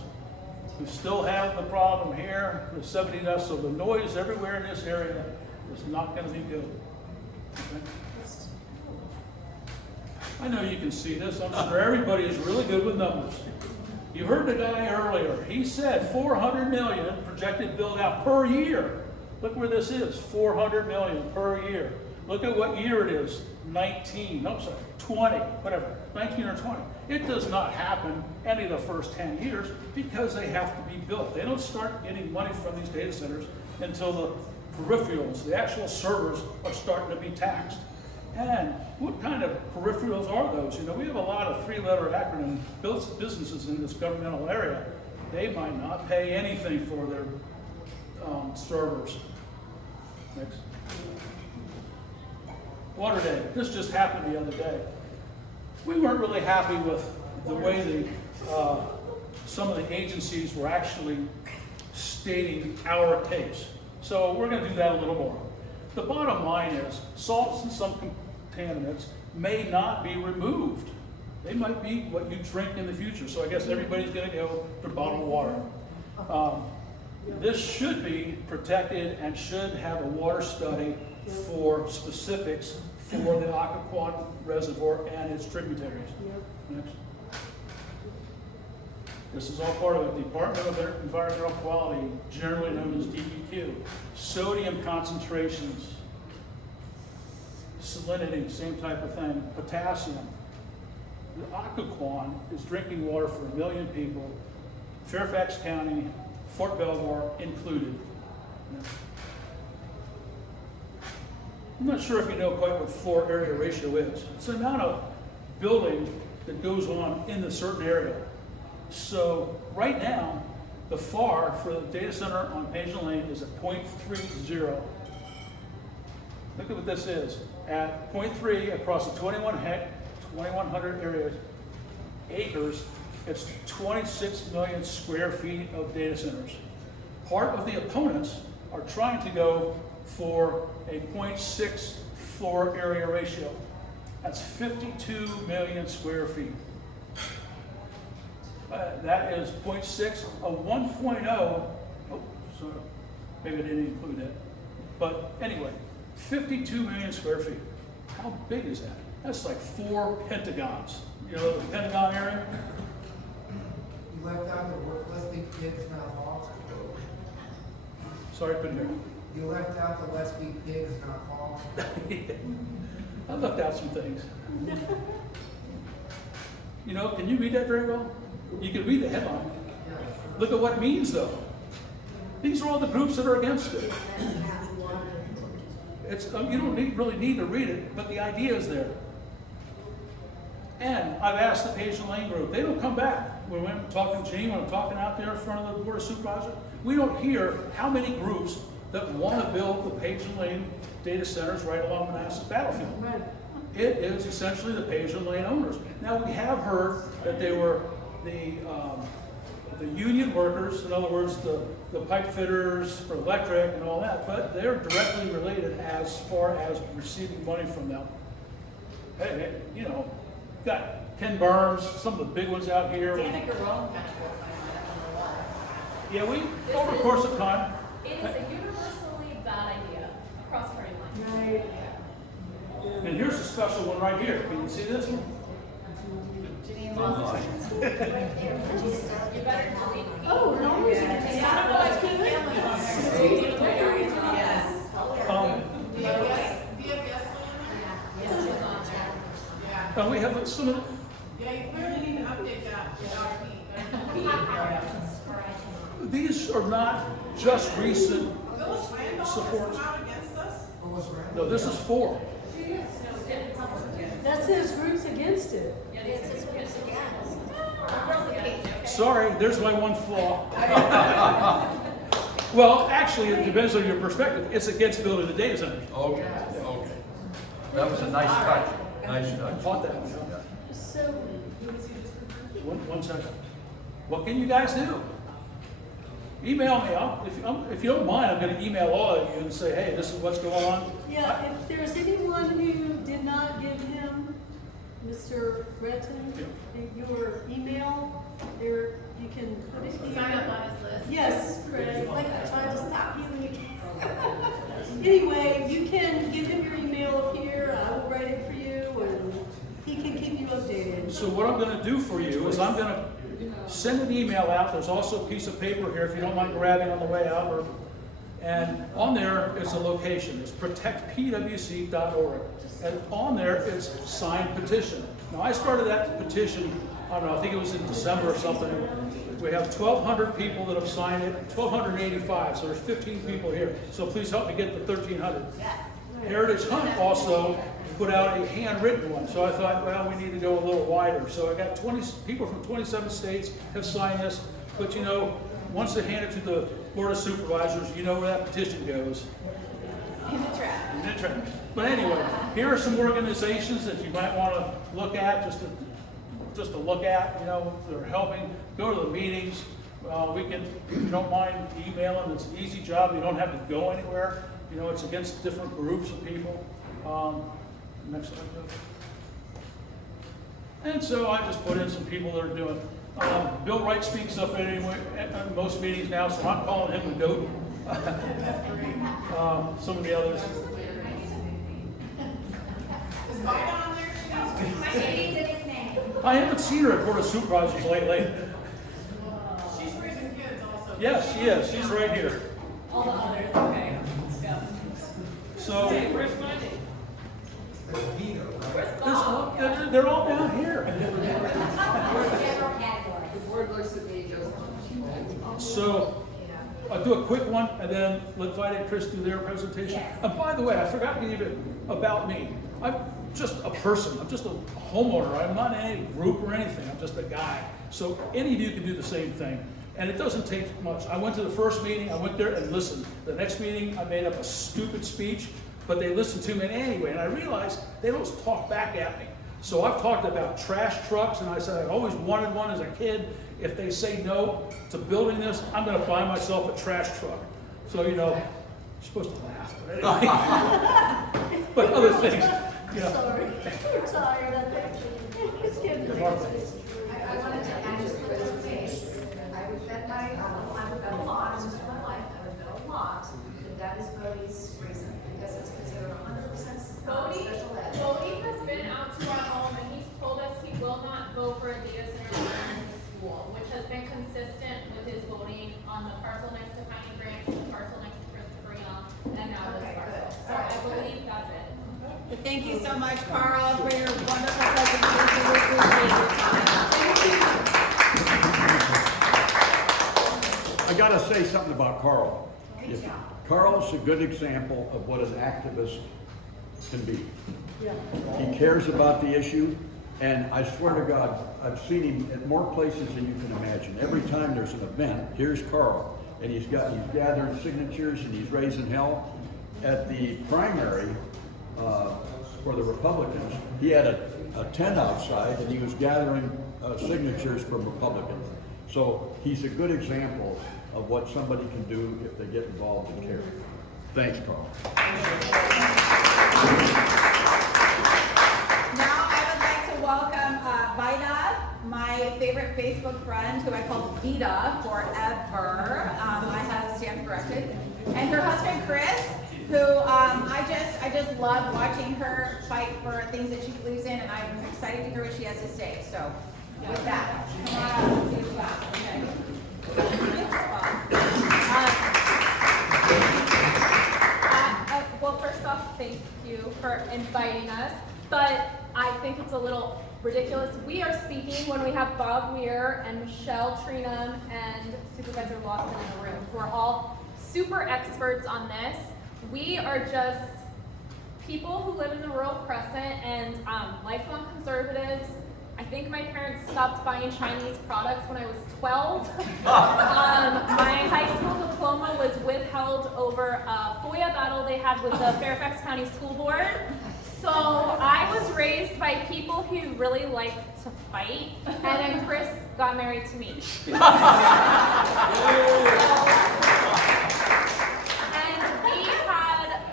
We still have the problem here with 70 decibels. The noise everywhere in this area is not going to be good. Okay. I know you can see this. I'm sure everybody is really good with numbers. You heard the guy earlier. He said 400 million projected build out per year. Look where this is, 400 million per year. Look at what year it is, 19, no, sorry, 20, whatever, 19 or 20. It does not happen any of the first 10 years because they have to be built. They don't start getting money from these data centers until the peripherals, the actual servers, are starting to be taxed. And what kind of peripherals are those? You know, we have a lot of three-letter acronym businesses in this governmental area. They might not pay anything for their servers. Next. Water Day. This just happened the other day. We weren't really happy with the way some of the agencies were actually stating our case. So we're going to do that a little more. The bottom line is salts and some contaminants may not be removed. They might be what you drink in the future. So I guess everybody's going to go to bottled water. This should be protected and should have a water study for specifics for the Occoquan Reservoir and its tributaries. Next. This is all part of it. Department of Environmental Quality, generally known as DEQ. Sodium concentrations, salinity, same type of thing. Potassium. The Occoquan is drinking water for 1 million people. Fairfax County, Fort Belvoir included. I'm not sure if you know quite what floor area ratio is. It's the amount of building that goes on in a certain area. So right now, the FAR for the data center on Page and Lane is at 0.30. Look at what this is. At 0.3 across the 2,100 acres, it's 26 million square feet of data centers. Part of the opponents are trying to go for a 0.6 floor area ratio. That's 52 million square feet. That is 0.6 of 1.0. Oh, sorry. Maybe I didn't include that. But anyway, 52 million square feet. How big is that? That's like 4 pentagons. You know the Pentagon area? You left out the let's be pigs, not hogs. Sorry, I couldn't hear you. You left out the let's be pigs, not hogs. I left out some things. You know, can you read that very well? You can read the headline. Look at what it means, though. These are all the groups that are against it. It's, you don't really need to read it, but the idea is there. And I've asked the Page and Lane group, they don't come back. When I'm talking to Gene, when I'm talking out there in front of the Board of Supervisors, we don't hear how many groups that want to build the Page and Lane data centers right along Manassas Battlefield. It is essentially the Page and Lane owners. Now, we have heard that they were the union workers, in other words, the pipe fitters for electric and all that, but they're directly related as far as receiving money from them. Hey, you know, got Ken Burns, some of the big ones out here. Danica Rome kind of broke my mind, I don't know why. Yeah, we, over the course of time. It is a universally bad idea across party lines. Right. And here's a special one right here. Can you see this one? You better delete. Oh, we're always in Yes. And we have some of Yeah, you clearly need to update that. these are not just recent Phyllis Randolph supports. has come out against us? No, this is 4. That says groups against it. Sorry, there's my one flaw. Well, actually, it depends on your perspective. It's against building the data center. Okay, okay. That was a nice touch, nice I touch. caught that one. So, One second. What can you guys do? Email me. If you don't mind, I'm going to email all of you and say, hey, this is what's going on. yeah, if there's anyone who did not give him, Mr. Breton, your email, there, you can put it here. Sign up on his list. Yes, Craig, like I'm trying to stop you. Anyway, you can give him your email up here, I will write it for you, and he can keep you updated. So what I'm going to do for you is I'm going to send an email out. There's also a piece of paper here if you don't mind grabbing on the way out. And on there is a location. It's protectpwc.org. And on there is signed petition. Now, I started that petition, I don't know, I think it was in December or something. We have 1,200 people that have signed it, 1,285, so there's 15 people here. So please help me get to 1,300. Heritage Hunt also put out a handwritten one, so I thought, well, we need to go a little wider. So I got 20 people from 27 states have signed this, but you know, once they hand it to the Board of Supervisors, you know where that petition goes. In the trash. In the trash. But anyway, here are some organizations that you might want to look at, just to look at, you know, they're helping. Go to the meetings. We can, if you don't mind emailing, it's an easy job. You don't have to go anywhere. You know, it's against different groups of people. Next slide, please. And so I just put in some people that are doing. Bill Wright speaks up anyway at most meetings now, so I'm calling him the goat. Some of the others. Is Vida on there? I haven't seen her at Board of Supervisors lately. She's raising kids also. Yes, she is. She's right here. All the others, okay. Yeah. So Where's Monday? they're all down here. The board looks to be just. So I'll do a quick one and then let Vida and Chris do their presentation. And by the way, I forgot to give it about me. I'm just a person. I'm just a homeowner. I'm not in any group or anything. I'm just a guy. So any of you can do the same thing. And it doesn't take much. I went to the first meeting, I went there and listened. The next meeting, I made up a stupid speech, but they listened to me anyway. And I realized they don't talk back at me. So I've talked about trash trucks, and I said I always wanted one as a kid. If they say no to building this, I'm going to buy myself a trash truck. So, you know, you're supposed to laugh, but anyway. But other things, you know. Sorry, we're tired, I think. It's getting late. I wanted to add just a little space. I would bet my, I would bet a lot, it's just my life, I would bet a lot that is Bodie's reason, because it's considered 100% special ed. Bodie has been out to our home and he's told us he will not go for a data center in the school, which has been consistent with his voting on the parcel next to Piney Branch, the parcel next to Christopher Young, and now this parcel. So I believe that's it. Thank you so much, Carl, for your wonderful presentation. We appreciate your time. gotta say something about Carl. Carl's a good example of what an activist can be. Yeah. He cares about the issue, and I swear to God, I've seen him at more places than you can imagine. Every time there's an event, here's Carl, and he's gathering signatures and he's raising hell. At the primary for the Republicans, he had a tent outside and he was gathering signatures from Republicans. So he's a good example of what somebody can do if they get involved and care. Thanks, Carl. Now I would like to welcome Vida, my favorite Facebook friend, who I called Vida forever. I have to stand corrected. And her husband, Chris, who I just love watching her fight for things that she believes in, and I'm excited to hear what she has to say. So with that, come on up and see what you got. Well, first off, thank you for inviting us, but I think it's a little ridiculous. We are speaking when we have Bob Weir and Michelle Trinum and Supervisor Lawson in the room, who are all super experts on this. We are just people who live in the Rural Crescent and lifelong conservatives. I think my parents stopped buying Chinese products when I was 12. My high school diploma was withheld over a FOIA battle they had with the Fairfax County School Board. So I was raised by people who really like to fight, and then Chris got married to me.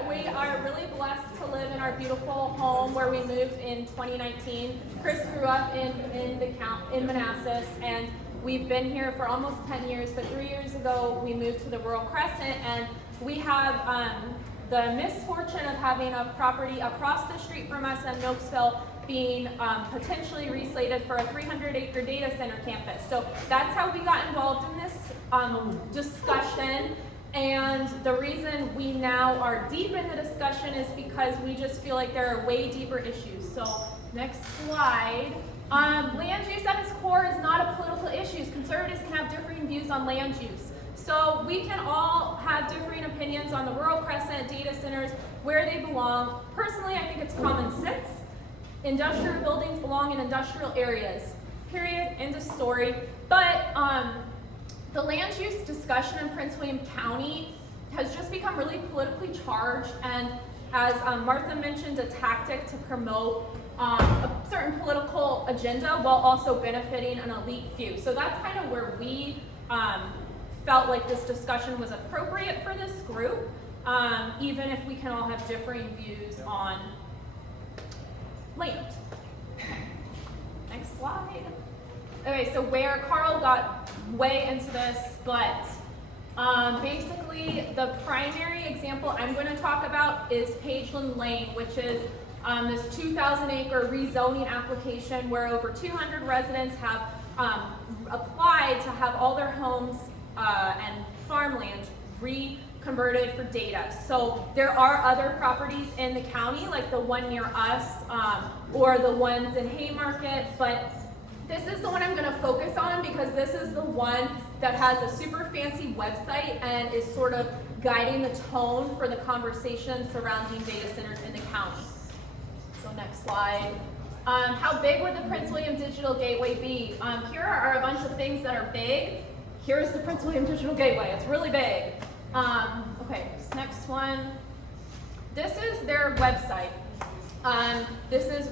We are really blessed to live in our beautiful home where we moved in 2019. Chris grew up in Manassas, and we've been here for almost 10 years, but 3 years ago we moved to the Rural Crescent, and we have the misfortune of having a property across the street from us in Nokesville being potentially reslated for a 300-acre data center campus. So that's how we got involved in this discussion. And the reason we now are deep in the discussion is because we just feel like there are way deeper issues. So next slide. Land use at its core is not a political issue. Conservatives can have differing views on land use. So we can all have differing opinions on the Rural Crescent, data centers, where they belong. Personally, I think it's common sense. Industrial buildings belong in industrial areas. Period. End of story. But the land use discussion in Prince William County has just become really politically charged, and as Martha mentioned, a tactic to promote a certain political agenda while also benefiting an elite few. So that's kind of where we felt like this discussion was appropriate for this group, even if we can all have differing views on land. Next slide. Okay, so where Carl got way into this, but basically the primary example I'm going to talk about is Pageland Lane, which is this 2,000-acre rezoning application where over 200 residents have applied to have all their homes and farmland reconverted for data. So there are other properties in the county, like the one near us or the ones in Haymarket, but this is the one I'm going to focus on because this is the one that has a super fancy website and is sort of guiding the tone for the conversation surrounding data centers in the county. So next slide. How big would the Prince William Digital Gateway be? Here are a bunch of things that are big. Here's the Prince William Digital Gateway. It's really big. Okay, next one. This is their website. This is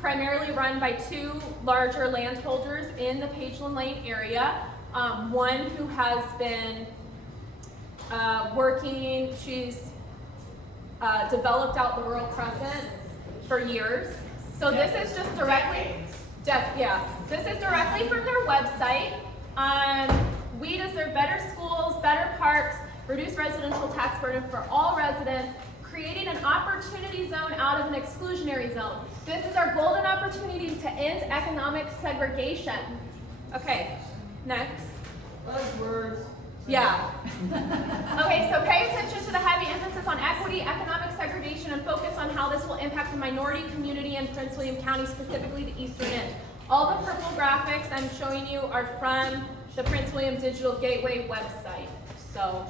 primarily run by two larger landholders in the Pageland Lane area. One who has been working, she's developed out the Rural Crescent for years. So this is just directly, this is directly from their website. We deserve better schools, better parks, reduce residential tax burden for all residents, creating an opportunity zone out of an exclusionary zone. This is our golden opportunity to end economic segregation. Okay, next. Buzzwords. Yeah. Okay, so pay attention to the heavy emphasis on equity, economic segregation, and focus on how this will impact the minority community in Prince William County, specifically the eastern end. All the purple graphics I'm showing you are from the Prince William Digital Gateway website. so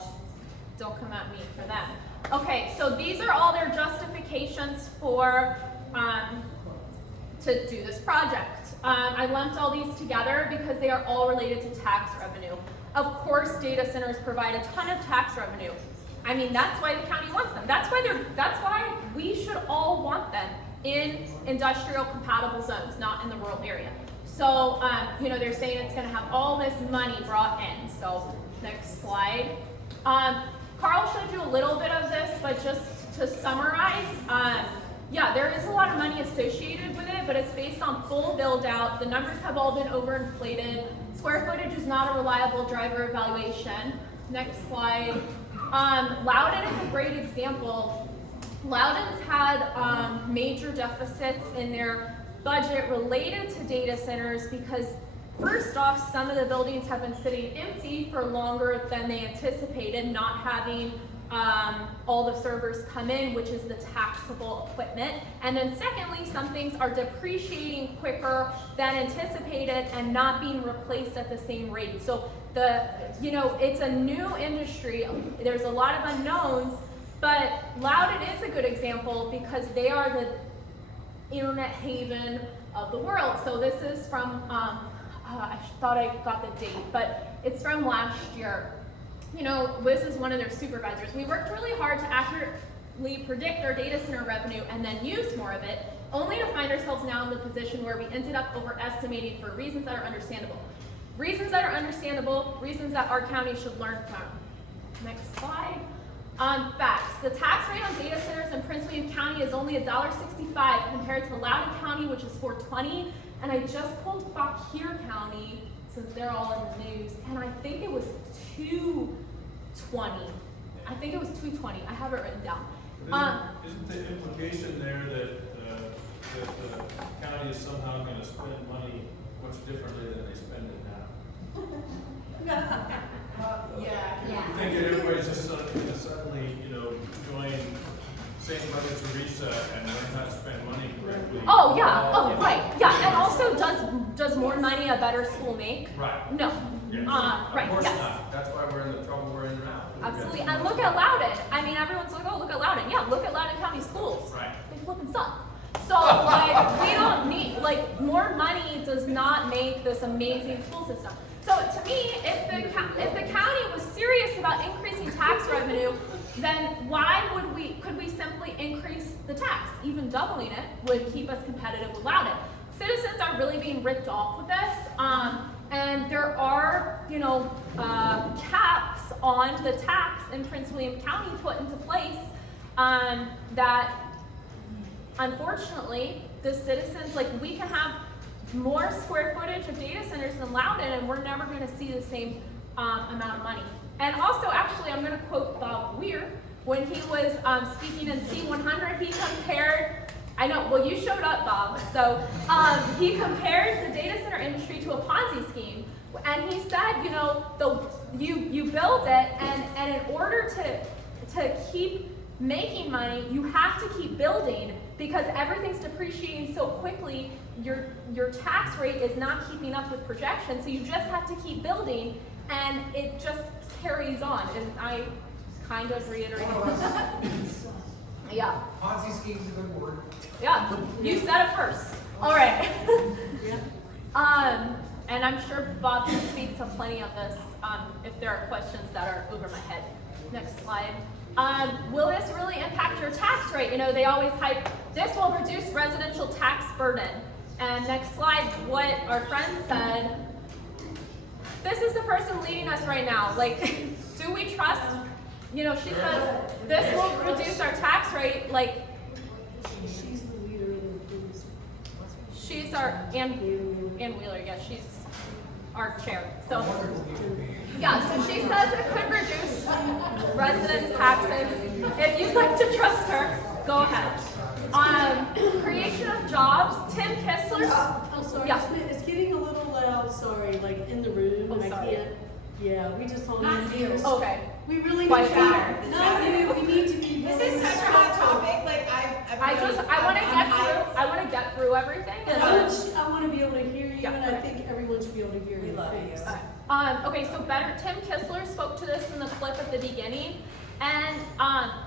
don't come at me for that. Okay, so these are all their justifications for to do this project. I lumped all these together because they are all related to tax revenue. Of course, data centers provide a ton of tax revenue. I mean, that's why the county wants them. That's why we should all want them in industrial compatible zones, not in the rural area. So, you know, they're saying it's gonna have all this money brought in. So, next slide. Carl showed you a little bit of this, but just to summarize, yeah, there is a lot of money associated with it, but it's based on full build out. The numbers have all been overinflated. Square footage is not a reliable driver evaluation. Next slide. Loudoun is a great example. Loudoun's had major deficits in their budget related to data centers because first off, some of the buildings have been sitting empty for longer than they anticipated, not having all the servers come in, which is the taxable equipment. And then secondly, some things are depreciating quicker than anticipated and not being replaced at the same rate. So you know, it's a new industry. There's a lot of unknowns, but Loudoun is a good example because they are the internet haven of the world. So this is from, I thought I got the date, but it's from last year. You know, this is one of their supervisors. We worked really hard to accurately predict our data center revenue and then use more of it, only to find ourselves now in the position where we ended up overestimating for reasons that are understandable. Reasons that are understandable, reasons that our county should learn from. Next slide. Facts. The tax rate on data centers in Prince William County is only $1.65 compared to Loudoun County, which is $4.20. And I just pulled Fauquier County, since they're all in the news, and I think it was $2.20. I think it was $2.20. I have it written down. Isn't the implication there that the county is somehow going to spend money much differently than they spend it now? Yeah. You think that everybody's just going to suddenly, you know, join St. Mother Teresa and learn how to spend money correctly? Oh yeah. Oh right. Yeah. And also, does more money a better school make? Right. No. Yes. Right. Of course Yes. not. That's why we're in the trouble we're in now. Absolutely. And look at Loudoun. I mean, everyone's like, oh, look at Loudoun. Yeah, look at Loudoun County schools. Right. They flipping suck. So, like, we don't need, like, more money does not make this amazing school system. So, to me, if the county was serious about increasing tax revenue, then could we simply increase the tax? Even doubling it would keep us competitive with Loudoun. Citizens are really being ripped off with this. And there are, you know, caps on the tax in Prince William County put into place that, unfortunately, the citizens, like, we can have more square footage of data centers than Loudoun, and we're never going to see the same amount of money. And also, actually, I'm going to quote Bob Weir. When he was speaking in C100, he compared, I know, well, you showed up, Bob. So he compared the data center industry to a Ponzi scheme. And he said, you know, you build it, and in order to keep making money, you have to keep building because everything's depreciating so quickly, your tax rate is not keeping up with projections, so you just have to keep building, and it just carries on. And I kind of reiterated that. Yeah. Ponzi scheme's a good word. Yeah, you said it first. All right. And I'm sure Bob can speak to plenty of this if there are questions that are over my head. Next slide. Will this really impact your tax rate? You know, they always hype, this will reduce residential tax burden. And next slide, what our friend said, this is the person leading us right now. Like, do we trust, you know, she says, this will reduce our tax rate, like, She's the leader of the police. she's our, Ann Wheeler, yeah, she's our chair. So, yeah, so she says it could reduce residents' taxes. If you'd like to trust her, go ahead. Creation of jobs, Tim Kessler. I'm sorry, Yeah. it's getting a little loud, sorry, like in the room, and I sorry. can't, yeah, we just all Not need you. to. Okay. We really need Quiet to, down. not you, we need to be. This really is such a hot respectful. topic, like I want to get through everything. And I want to be able to hear you, Yeah. and I think everyone should be able to hear you. We love you. Thanks. Okay, so Tim Kistler spoke to this in the clip at the beginning, and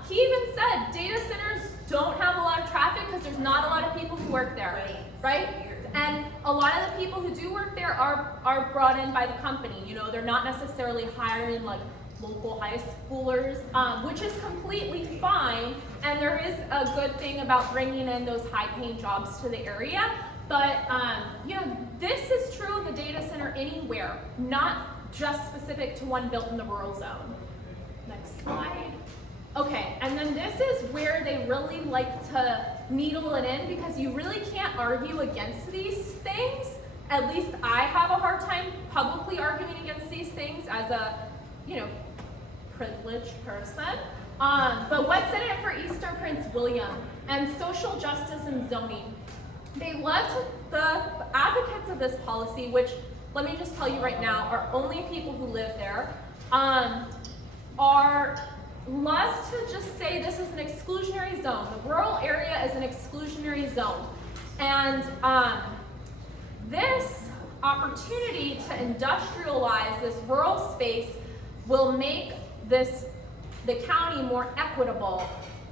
he even said data centers don't have a lot of traffic because there's not a lot of people who work there, right? And a lot of the people who do work there are brought in by the company. You know, they're not necessarily hiring like local high schoolers, which is completely fine. And there is a good thing about bringing in those high-paying jobs to the area. But, you know, this is true of a data center anywhere, not just specific to one built in the rural zone. Next slide. Okay, and then this is where they really like to needle it in because you really can't argue against these things. At least I have a hard time publicly arguing against these things as a, you know, privileged person. But what's in it for Eastern Prince William and social justice and zoning? They love the advocates of this policy, which let me just tell you right now are only people who live there, love to just say this is an exclusionary zone. The rural area is an exclusionary zone. And this opportunity to industrialize this rural space will make the county more equitable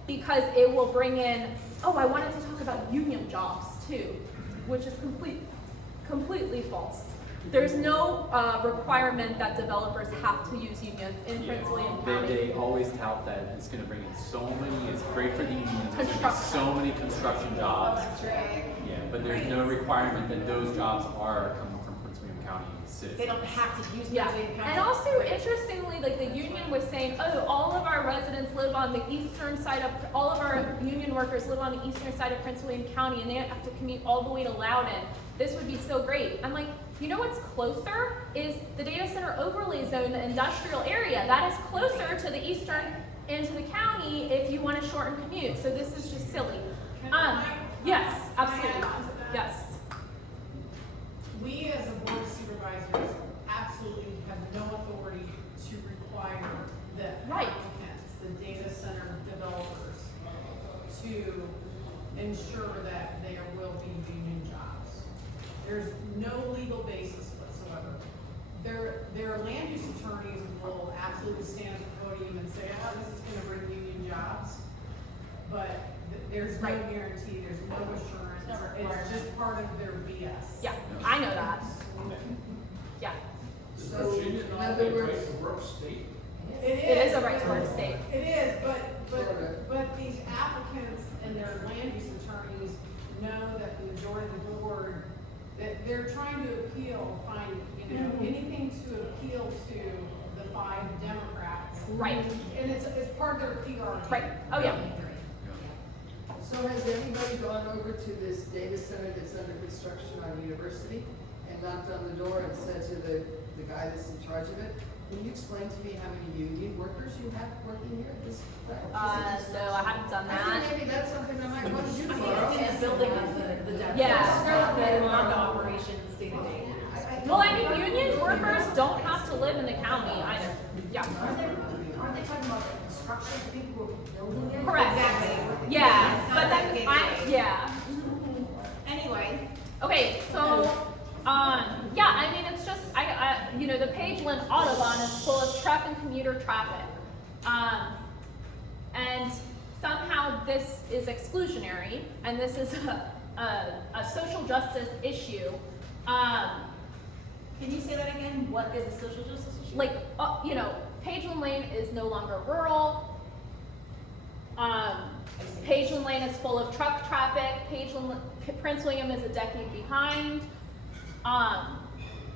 because it will bring in, oh, I wanted to talk about union jobs too, which is completely false. There's no requirement that developers have to use unions in Prince William County. They always tout that it's going to bring in so many, it's great for the unions, it's going to be so many construction jobs. Yeah, but there's no requirement that those jobs are coming from Prince William County citizens. They don't have to use Yeah, Prince William County. and also interestingly, like the union was saying, oh, all of our residents live on the eastern side of, all of our union workers live on the eastern side of Prince William County and they have to commute all the way to Loudoun. This would be so great. I'm like, you know what's closer is the data center overlay zone, the industrial area. That is closer to the eastern end of the county if you want to shorten commute. So this is just silly. Yes, absolutely. Yes. We as a board of supervisors absolutely have no authority to require the applicants, the data center developers, to ensure that there will be union jobs. There's no legal basis whatsoever. Their land use attorneys will absolutely stand at the podium and say, oh, this is gonna bring union jobs. But there's no guarantee, there's no assurance. It's just part of their BS. Yeah, I know that. Yeah. So, Virginia not a right to work state? It is a right to work state. It is, but these applicants and their land use attorneys know that the majority of the board, that they're trying to find, you know, anything to appeal to the 5 Democrats. Right. And it's part of their PR. Right. Oh yeah. So has anybody gone over to this data center that's under construction on University and knocked on the door and said to the guy that's in charge of it, can you explain to me how many union workers you have working here at this place? No, I haven't done that. I think maybe that's something I might want to do I mean, tomorrow. it's in the building of the data. Yeah. Not the operations day to day. Well, I mean, union workers don't have to live in the county either. Yeah. Aren't they talking about the construction, the people who are building it? Correct. Exactly. Yeah, but then yeah. Anyway. Okay, so yeah, I mean, it's just you know, the Pageland Autobahn is full of truck and commuter traffic, and somehow this is exclusionary, and this is a social justice issue. Can you say that again? What is a social justice issue? Like, you know, Pageland Lane is no longer rural. Pageland Lane is full of truck traffic. Prince William is a decade behind.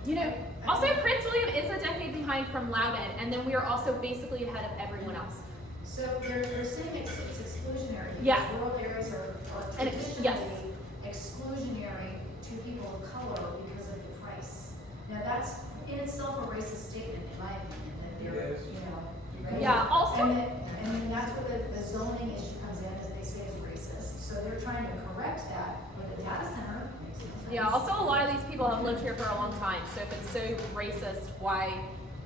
You know, also Prince William is a decade behind from Loudoun, and then we are also basically ahead of everyone else. So they're saying it's exclusionary. Yeah. Because rural areas are And traditionally exclusionary to people of color because of the price. Now that's in itself a racist statement, in my opinion, that they're, you know. Right? Yeah, also. And then that's where the zoning issue comes in, as they say is racist. So they're trying to correct that with the data center. Yeah, also a lot of these people have lived here for a long time, so if it's so racist, why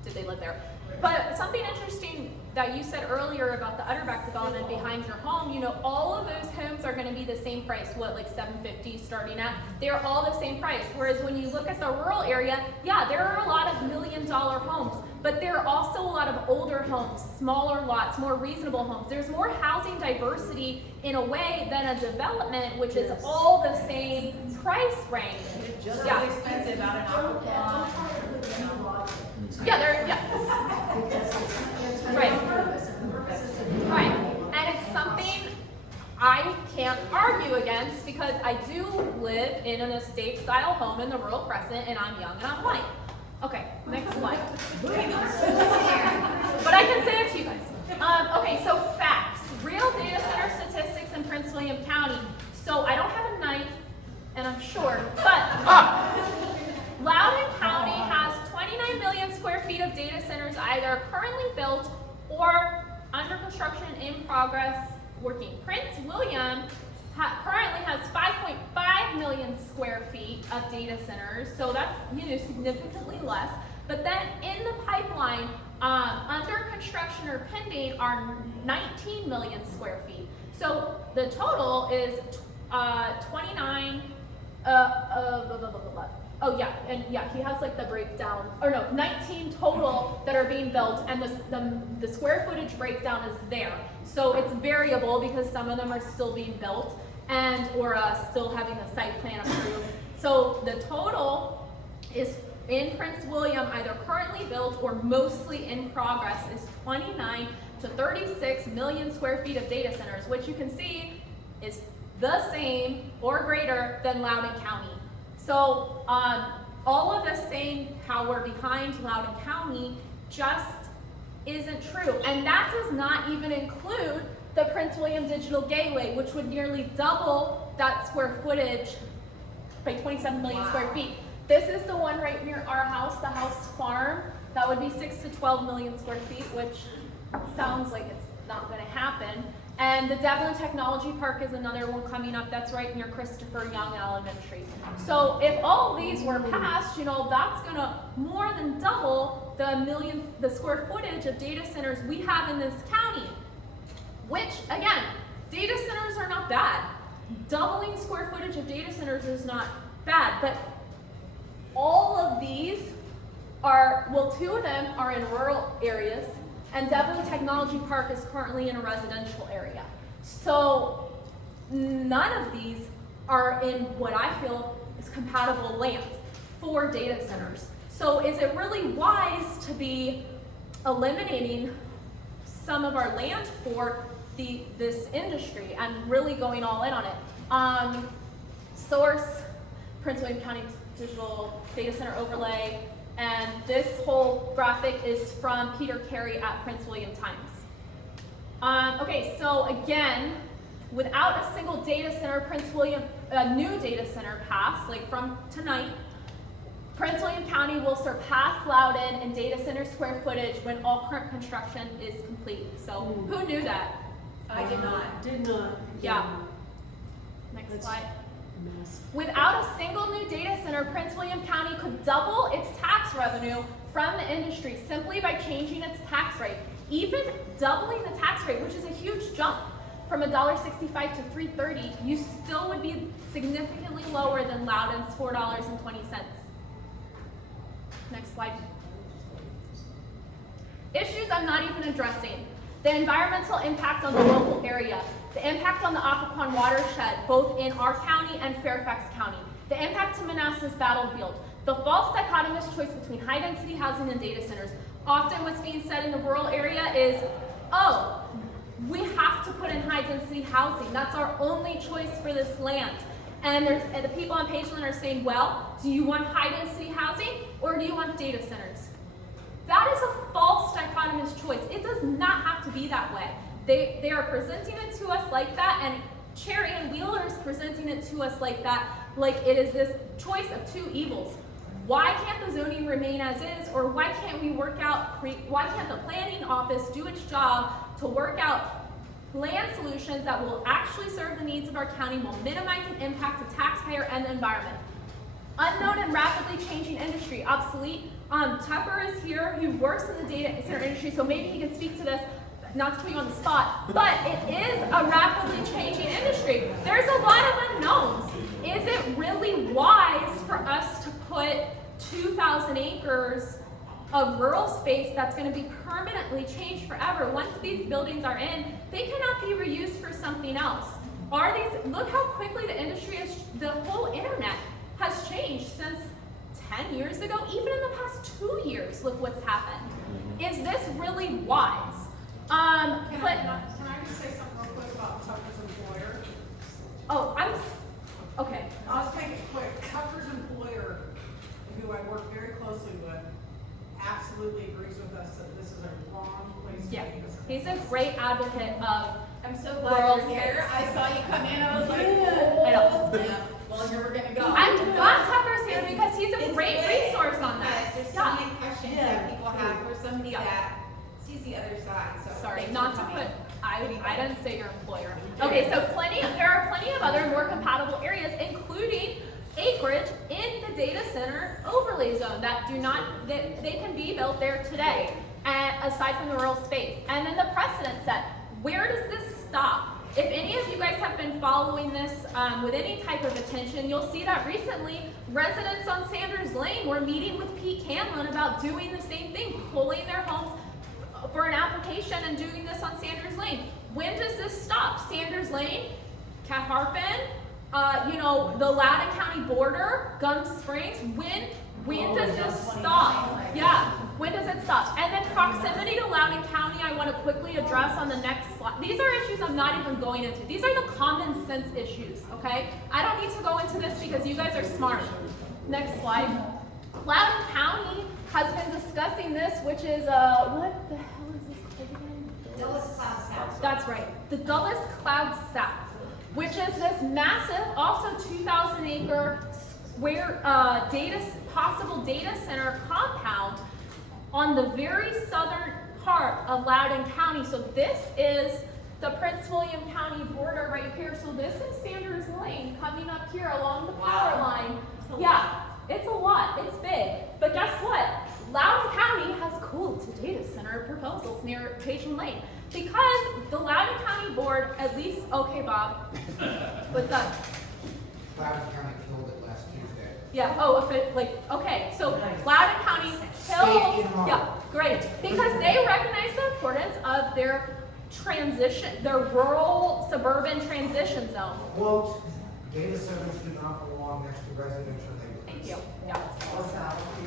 did they live there? But something interesting that you said earlier about the Utterback development behind your home, you know, all of those homes are gonna be the same price, what, like $750 starting at? They're all the same price. Whereas when you look at the rural area, yeah, there are a lot of $1 million homes, but there are also a lot of older homes, smaller lots, more reasonable homes. There's more housing diversity in a way than a development, which is all the same price range. Just Yeah. as expensive out in Aqua. Yeah, they're, yeah. Right. Right. And it's something I can't argue against because I do live in an estate style home in the Rural Crescent and I'm young and I'm white. Okay, next slide. But I can say it to you guys. Okay, so facts. Real data center statistics in Prince William County. So I don't have a knife and I'm short, but Loudoun County has 29 million square feet of data centers either currently built or under construction in progress working. Prince William currently has 5.5 million square feet of data centers, so that's, you know, significantly less. But then in the pipeline, under construction or pending are 19 million square feet. So the total is 29. Oh yeah, and yeah, he has like the breakdown, or no, 19 total that are being built, and the square footage breakdown is there. So it's variable because some of them are still being built and or still having the site plan approved. So the total is in Prince William, either currently built or mostly in progress, is 29 to 36 million square feet of data centers, which you can see is the same or greater than Loudoun County. So all of this saying how we're behind Loudoun County just isn't true. And that does not even include the Prince William Digital Gateway, which would nearly double that square footage by 27 million square feet. This is the one right near our house, the house farm. That would be 6 to 12 million square feet, which sounds like it's not gonna happen. And the Devlin Technology Park is another one coming up. That's right near Christopher Young Elementary. So if all of these were passed, you know, that's gonna more than double the square footage of data centers we have in this county. Which, again, data centers are not bad. Doubling square footage of data centers is not bad, but all of these are, well, 2 of them are in rural areas, and Devlin Technology Park is currently in a residential area. So none of these are in what I feel is compatible land for data centers. So is it really wise to be eliminating some of our land for this industry and really going all in on it? Source, Prince William County Digital Data Center Overlay, and this whole graphic is from Peter Carey at Prince William Times. Okay, so again, without a single data center, new data center pass, like from tonight, Prince William County will surpass Loudoun in data center square footage when all current construction is complete. So who knew that? I did not. Did not. Yeah. Next slide. Without a single new data center, Prince William County could double its tax revenue from the industry simply by changing its tax rate. Even doubling the tax rate, which is a huge jump from $1.65 to $3.30, you still would be significantly lower than Loudoun's $4.20. Next slide. Issues I'm not even addressing. The environmental impact on the local area. The impact on the Occoquan watershed, both in our county and Fairfax County. The impact to Manassas battlefield. The false dichotomous choice between high-density housing and data centers. Often what's being said in the rural area is, oh, we have to put in high-density housing. That's our only choice for this land. And the people on Pageland are saying, well, do you want high-density housing or do you want data centers? That is a false dichotomous choice. It does not have to be that way. They are presenting it to us like that, and Cherry and Wheeler is presenting it to us like that, like it is this choice of 2 evils. Why can't the zoning remain as is, or why can't we work out, why can't the planning office do its job to work out land solutions that will actually serve the needs of our county while minimizing impact to taxpayer and the environment? Unknown and rapidly changing industry. obsolete. Tucker is here, who works in the data center industry, so maybe he can speak to this, not to put you on the spot, but it is a rapidly changing industry. There's a lot of unknowns. Is it really wise for us to put 2,000 acres of rural space that's going to be permanently changed forever? Once these buildings are in, they cannot be reused for something else. Look how quickly the industry the whole internet has changed since 10 years ago, even in the past 2 years, look what's happened. Is this really wise? Can I just say something real quick about Tucker's employer? Oh, okay. I'll just make it quick. Tucker's employer, who I work very closely with, absolutely agrees with us that this is a wrong place to be. He's a great advocate of I'm so glad you're here. I saw you come in, I was like, oh, I know. yeah. Well, here we're gonna go. I'm glad Tucker's here because he's a great resource on that. There's so many questions that people have for somebody that sees the other side, so. Sorry, thanks not for to coming. put, I didn't say your employer. Okay, so there are plenty of other more compatible areas, including acreage in the data center overlay zone that they can be built there today, aside from the rural space. And then the precedent set, where does this stop? If any of you guys have been following this with any type of attention, you'll see that recently residents on Sanders Lane were meeting with Pete Canlon about doing the same thing, pulling their homes for an application and doing this on Sanders Lane. When does this stop? Sanders Lane, Cat Harpin, the Loudoun County border, Gum Springs. When does this stop? Yeah, when does it stop? And then proximity to Loudoun County, I want to quickly address on the next slide. These are issues I'm not even going into. These are the common sense issues, okay? I don't need to go into this because you guys are smart. Next slide. Loudoun County has been discussing this, which is, what the hell is this called again? Dulles Cloud South. That's right, the Dulles Cloud South, which is this massive, also 2,000 acre square possible data center compound on the very southern part of Loudoun County. So this is the Prince William County border right here. So this is Sanders Lane coming up here along the power line. Yeah, it's a lot, it's big. But guess what? Loudoun County has cooled to data center proposals near Patient Lane because the Loudoun County board, at least, okay, Bob, what's up? Loudoun County killed it last Tuesday. Yeah, okay, so Loudoun County killed, yeah, great, because they recognize the importance of their rural suburban transition zone. Quote, data centers do not belong next to residential neighborhoods. Thank you.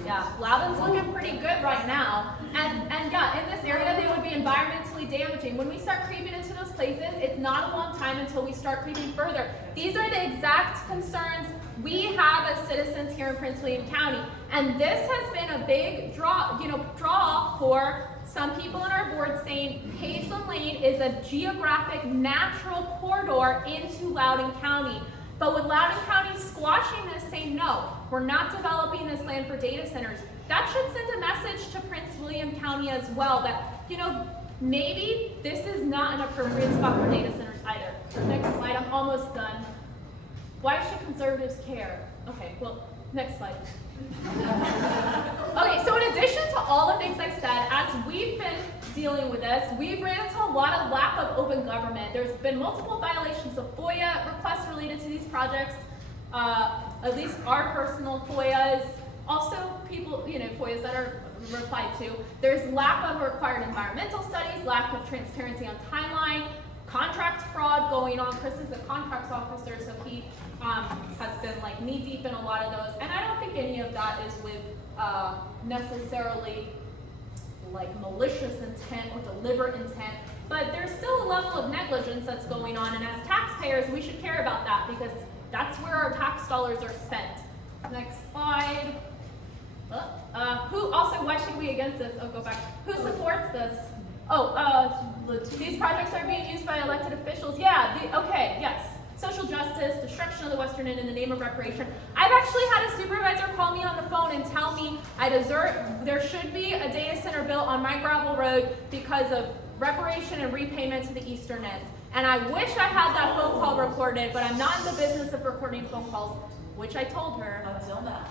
Yeah, Loudoun's looking pretty good right now. And yeah, in this area, they would be environmentally damaging. When we start creeping into those places, it's not a long time until we start creeping further. These are the exact concerns we have as citizens here in Prince William County. And this has been a big draw for some people in our board saying Pageland Lane is a geographic natural corridor into Loudoun County. But with Loudoun County squashing this, saying no, we're not developing this land for data centers, that should send a message to Prince William County as well that, maybe this is not an appropriate spot for data centers either. Next slide, I'm almost done. Why should conservatives care? Okay, well, next slide. Okay, so in addition to all the things I said, as we've been dealing with this, we've ran into a lot of lack of open government. There's been multiple violations of FOIA requests related to these projects, at least our personal FOIAs, also people, FOIAs that are replied to. There's lack of required environmental studies, lack of transparency on timeline, contract fraud going on. Chris is a contracts officer, so he has been knee deep in a lot of those. And I don't think any of that is with necessarily malicious intent or deliberate intent, but there's still a level of negligence that's going on, and as taxpayers, we should care about that because that's where our tax dollars are spent. Next slide. Why should we against this? Oh, go back. Who supports this? These projects are being used by elected officials. Yeah, yes. Social justice, destruction of the Western End in the name of reparation. I've actually had a supervisor call me on the phone and tell me there should be a data center built on my gravel road because of reparation and repayment to the Eastern End. And I wish I had that phone call recorded, but I'm not in the business of recording phone calls, which I told her. Until now.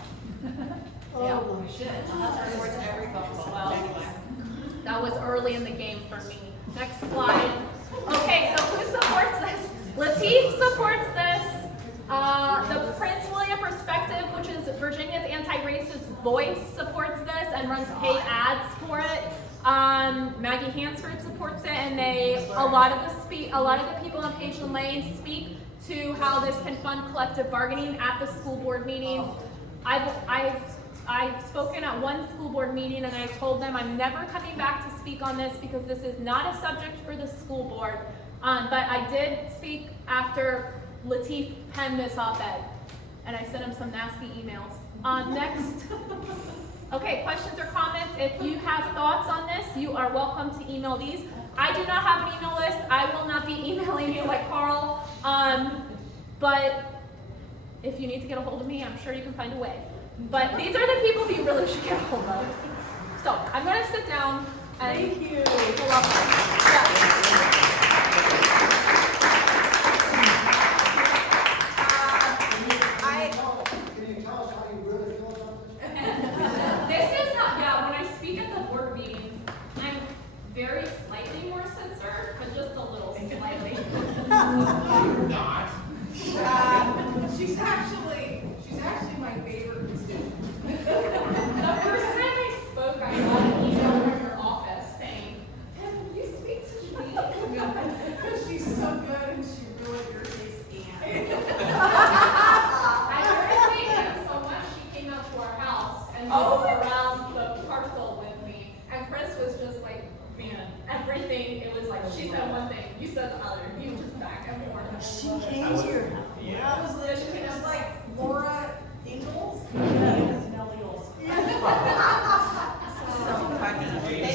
Oh, my. Supports every phone call. Well, Anyway. that was early in the game for me. Next slide. Okay, so who supports this? Lateef supports this. The Prince William Perspective, which is Virginia's anti-racist voice, supports this and runs paid ads for it. Maggie Hansford supports it, and a lot of the people on Pageland Lane speak to how this can fund collective bargaining at the school board meetings. I've spoken at one school board meeting and I told them I'm never coming back to speak on this because this is not a subject for the school board. But I did speak after Lateef penned this op-ed, and I sent him some nasty emails. Next. Okay, questions or comments? If you have thoughts on this, you are welcome to email these. I do not have an email list. I will not be emailing you like Carl. But if you need to get a hold of me, I'm sure you can find a way. But these are the people that you really should get a hold of. So I'm going to sit down and Thank you. Can you tell us how you really feel about this? This is not, yeah, when I speak at the board meetings, I'm very slightly more censored, but just a little slightly. You're not. She's actually my favorite constituent. The first time I spoke, I got an email from her office saying, "Can you speak to me?" Because she's so good and she really irritates Anne. I appreciate Anne so much, she came out to our house and moved around the parcel with me. And Chris was just like, man, everything, it was like, she said one thing, you said the other, you just back and forth. She came to your house. That was literally, it was like Laura Ingalls.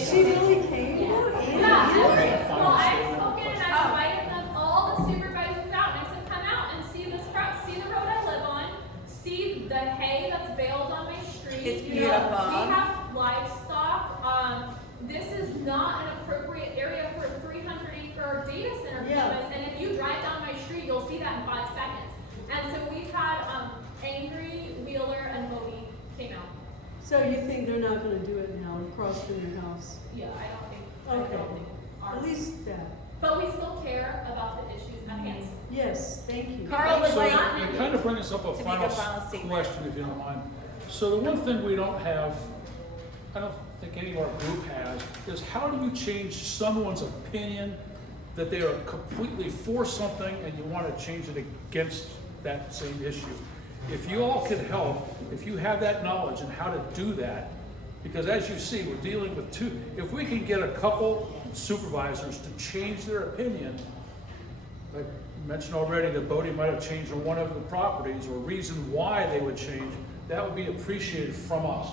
She really came here? Yeah, well, I've spoken and I've invited them, all the supervisors out, and I said, come out and see this crap, see the road I live on, see the hay that's baled on my street. It's You know, beautiful. we have livestock. This is not an appropriate area for a 300-acre data center campus, and if you drive down my street, you'll see that in 5 seconds. And so we've had Angry, Wheeler, and Bodie came out. So you think they're not gonna do it now, across from your house? Yeah, I don't think At least that. But we still care about the issues at hand. Yes, thank you. Carl would So like it kind of brings up a to make final a final statement. question, if you don't mind. So the one thing we don't have, I don't think any of our group has, is how do you change someone's opinion that they are completely for something and you want to change it against that same issue? If you all could help, if you have that knowledge and how to do that, because as you see, we're dealing with two. If we can get a couple supervisors to change their opinion, like you mentioned already that Bodie might have changed on one of the properties or reason why they would change, that would be appreciated from us,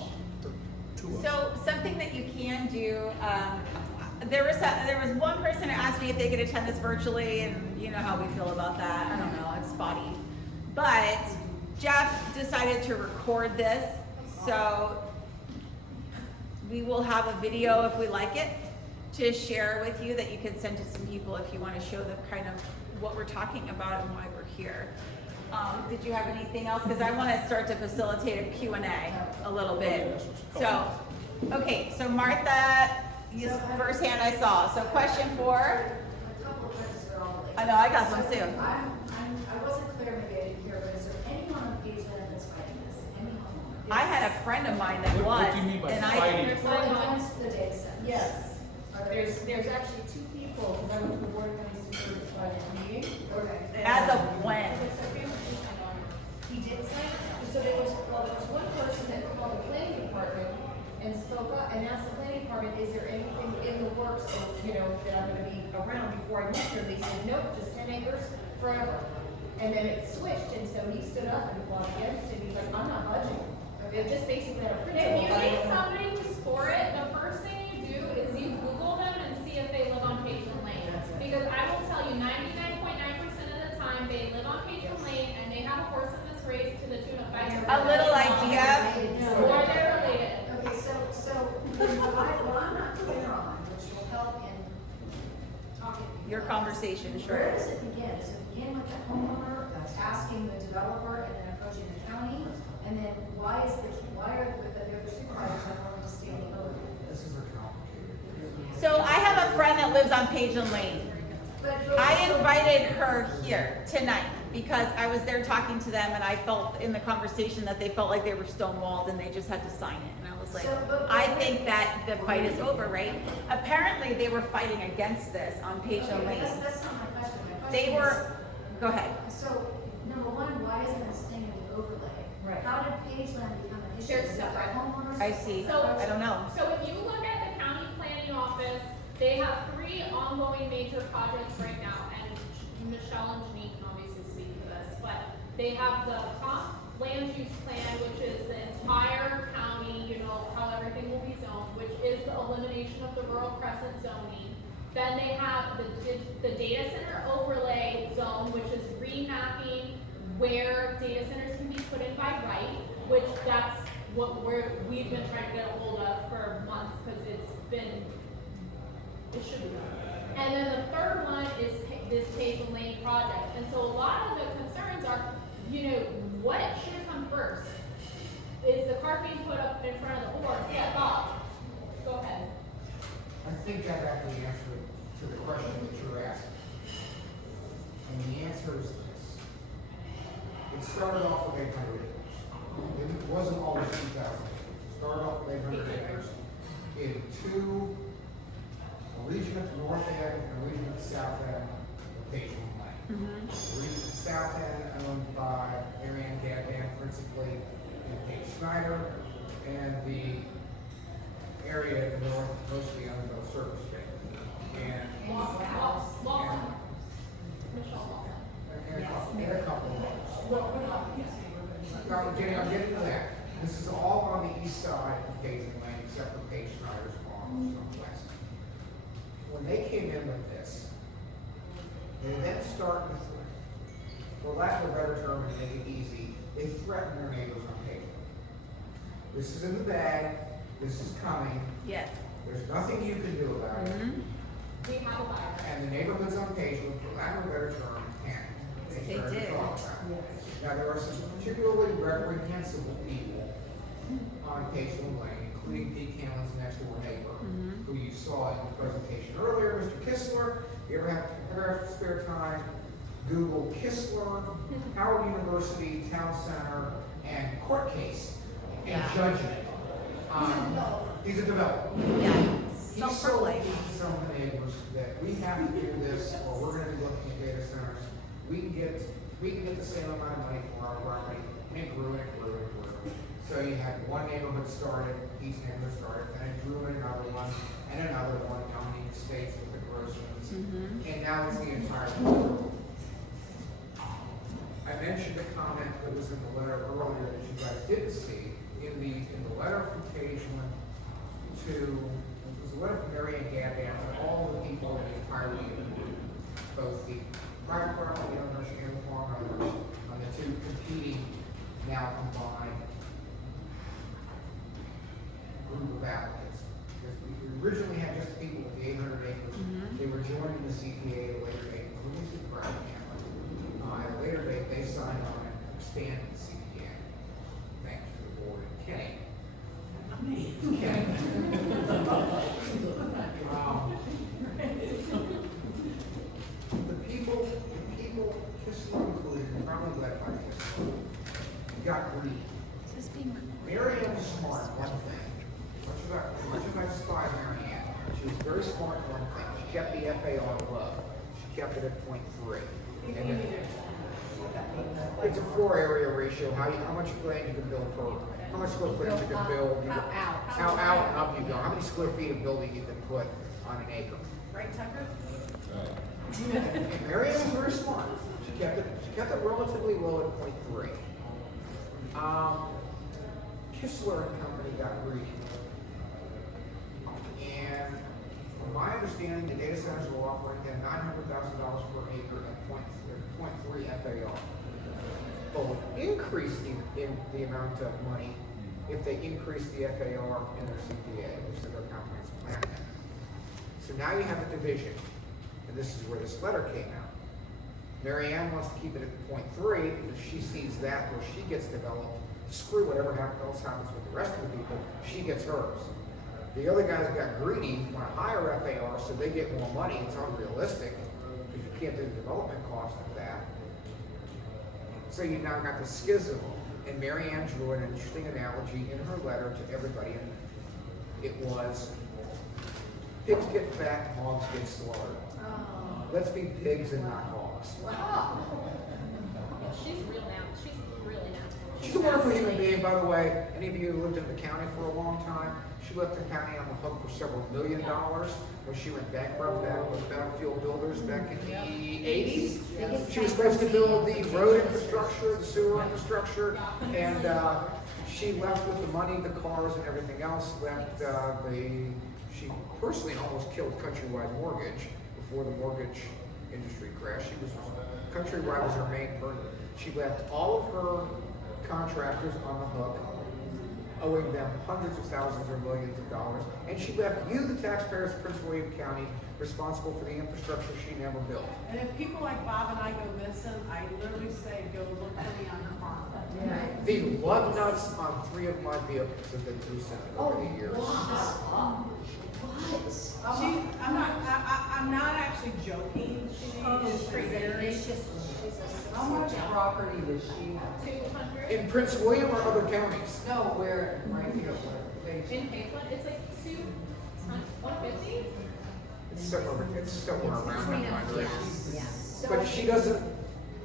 to us. So something that you can do, there was one person who asked me if they could attend this virtually, and you know how we feel about that. I don't know, it's spotty. But Jeff decided to record this, so we will have a video if we like it to share with you that you can send to some people if you want to show them kind of what we're talking about and why we're here. Did you have anything else? Because I want to start to facilitate a Q&A a little bit. So, okay, so Martha, first hand I saw. So question 4. A couple of questions that are all related. I know, I got some too. I wasn't clear, maybe I didn't hear, but is there anyone on Pageland that's fighting this? Any homeowner? I had a friend of mine that was. What do you mean by and fighting? Well, against the data centers. Yes. Are there? There's actually 2 people, because I went to the Board of County Supervisors meeting. Okay. As of when? He did say, so there was one person that called the planning department and spoke up and asked the planning department, is there anything in the works, or, you know, that I'm gonna be around before I move here? They said, nope, just 10 acres forever. And then it switched, and so he stood up and fought against it. He's like, I'm not budging. They're just basically a If principle. you need somebody who's for it, the first thing you do is you Google them and see if they live on Pageland Lane. Because I will tell you, 99.9% of the time, they live on Pageland Lane and they have a horse in this race to the tune of 5 years. A little idea. Or they're related. Okay, so what I'm not clear on, which will help in talking. Your conversation, sure. Where does it begin? Does it begin with the homeowner that's asking the developer and then approaching the county? And then why are with the friend that lives on Pageland Lane. I invited her here tonight because I was there talking to them and I felt in the conversation that they felt like they were stonewalled and they just had to sign it. And I was like, I think that the fight is over, right? Apparently they were fighting against this on Pageland Lane. That's not my question. My question They is- were, go ahead. So, number one, why isn't this thing in the overlay? Right. How did Pageland become an issue? They're Is it separate. homeowners? I see. So- I don't know. So if you look at the county planning office, they have 3 ongoing major projects right now, and Michelle and Janine can obviously speak to this, but they have the comp land use plan, which is the entire county, you know, how everything will be zoned, which is the elimination of the rural crescent zoning. Then they have the data center overlay zone, which is remapping where data centers can be put in by right, which that's what we've been trying to get a hold of for months, because it should be done. And then the third one is this Pageland Lane project. And so a lot of the concerns are, you know, what should have come first? Is the cart being put up in front of the horse? Yeah, Bob, go ahead. I think that actually answered to the question that you were asking. And the answer is this. It started off with 800 acres. It wasn't always 2,000 acres. It started off with 800 acres in 2, a region at the north end and a region at the south end of Pageland Lane. The region at the south end owned by Marianne Gadban principally and Kate Snyder, and the area at the north mostly owned by the Service State. And a couple of others. I'm getting to that. This is all on the east side of Pageland Lane, except for Kate Snyder's farm on the west. When they came in with this, they then started to threaten. For lack of a better term, to make it easy, they threatened their neighbors on Pageland. This is in the bag. This is coming. Yes. There's nothing you can do about it. We have a buyer. And the neighborhoods on Pageland, for lack of a better term, can. They started to did. talk about it. Now, there are some particularly reprehensible people on Pageland Lane, including Pete Canlon's next door neighbor, who you saw in the presentation earlier, Mr. Kistler. If you ever have spare time, Google Kistler, Howard University, Town Center, and court case and judgment. He's a developer. Yeah. He sold some of the neighbors that we have to do this, or we're gonna be looking at data centers. We can get the same amount of money for our property, and it grew and it grew and it grew. So you had one neighborhood started, each neighborhood started, and it grew in another one, and another one, counting the states with the groceries. And now it's the entire world. I mentioned a comment that was in the letter earlier that you guys didn't see. In the letter from Pageland to, it was a letter from Marianne Gadban to all the people in the entire unit, both the private property owners and the farm owners, on the 2 competing, now combined group of applicants. Because we originally had just people with the 800 acres. They were joining the CPA at a later date, released the private camera. At a later date, they signed on and expanded the CPA. Thanks to the board and Kenny. Kenny. The people, Kistler included, and probably led by Kistler, got greedy. Marianne was smart, one thing. Much as I despise Marianne, she was very smart, one thing. She kept the FAR low. She kept it at 0.3. And it's a floor area ratio, how much land you can build per, how much square footage you can build. How out and up you go, how many square feet of building you can put on an acre. Right, Tucker? And Marianne was very smart. She kept it relatively low at 0.3. Kistler and company got greedy. And from my understanding, the data centers were offering them $900,000 per acre at 0.3 FAR. Both increase the amount of money if they increase the FAR in their CPA, which is their comprehensive plan. So now you have a division, and this is where this letter came out. Marianne wants to keep it at 0.3 because she sees that where she gets developed. Screw whatever else happens with the rest of the people, she gets hers. The other guys got greedy, want to hire FAR so they get more money. It's unrealistic because you can't do the development cost of that. So you now got the schism, and Mary Ann drew an interesting analogy in her letter to everybody. And it was, pigs get fat, hogs get slaughtered. Let's be pigs and not hogs. Yeah, she's real now. She's really nasty. She's a wonderful human being, by the way. Any of you who lived in the county for a long time, she left the county on the hook for several $1 million when she went bankrupt back with Battlefield Builders back in the 80s. She was supposed to build the road infrastructure, the sewer infrastructure, and she left with the money, the cars, and everything else. She personally almost killed Countrywide Mortgage before the mortgage industry crashed. Countrywide was her main person. She left all of her contractors on the hook, owing them hundreds of thousands or millions of dollars, and she left you, the taxpayers of Prince William County, responsible for the infrastructure she never built. And if people like Bob and I go missing, I literally say, go look for me on the farm. The lug nuts on 3 of my vehicles have been through Senate over the years. I'm not actually joking. She is very. How much property does she have? 200. In Prince William or other counties? No, where, right here, In Papeland, it's like 150. It's somewhere around that line. Yeah. But she doesn't.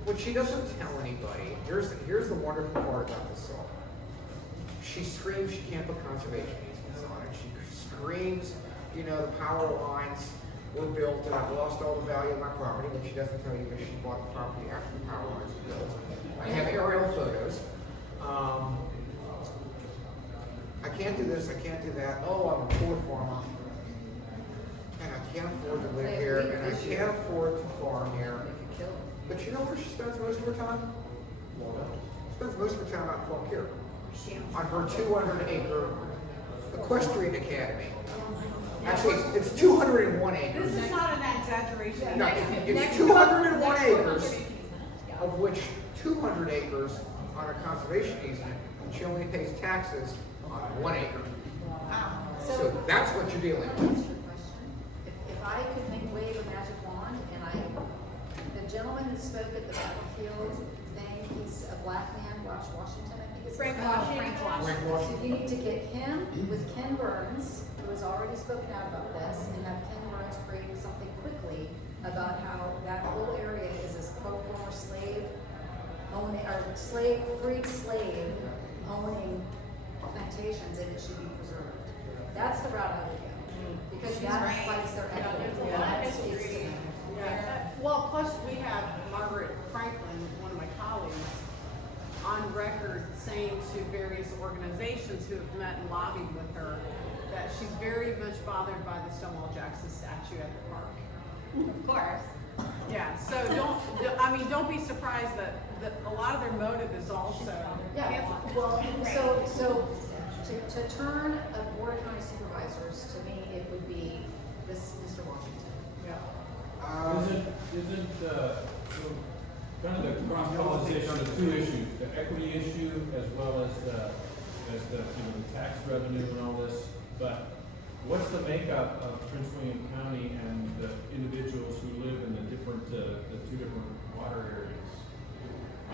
What she doesn't tell anybody. Here's the wonderful part about this song. She screams she can't put conservation easements on it. She screams, the power lines were built and I've lost all the value of my property. What she doesn't tell you is she bought the property after the power lines were built. I have aerial photos. I can't do this. I can't do that. Oh, I'm a poor farmer. And I can't afford to live here, and I can't afford to farm here. But you know where she spends most of her time? She spends most of her time out in Fauquier, on her 200-acre equestrian academy. Actually, it's 201 acres. This is not an exaggeration. No, it's 201 acres, of which 200 acres on a conservation easement, and she only pays taxes on 1 acre. So that's what you're dealing with. If I could wave a magic wand, and the gentleman that spoke at the battlefield thing, he's a black man, Washington, I think it's Frank Washington. Washington. So you need to get him with Ken Burns, who has already spoken out about this, and have Ken Burns create something quickly about how that whole area is this former slave owning, or freed slave owning plantations, and it should be preserved. That's the route I would go. Because that fights their equity. Well, plus we have Margaret Franklin, one of my colleagues, on record saying to various organizations who have met and lobbied with her that she's very much bothered by the Stonewall Jackson statue at the park. Of course. Yeah, so don't be surprised that a lot of their motive is also. Yeah, well, so to turn a board of county supervisors, to me, it would be this Mr. Washington. Isn't kind of the cross-pollination of 2 issues, the equity issue as well as the tax revenue and all this, but what's the makeup of Prince William County and the individuals who live in the 2 different water areas?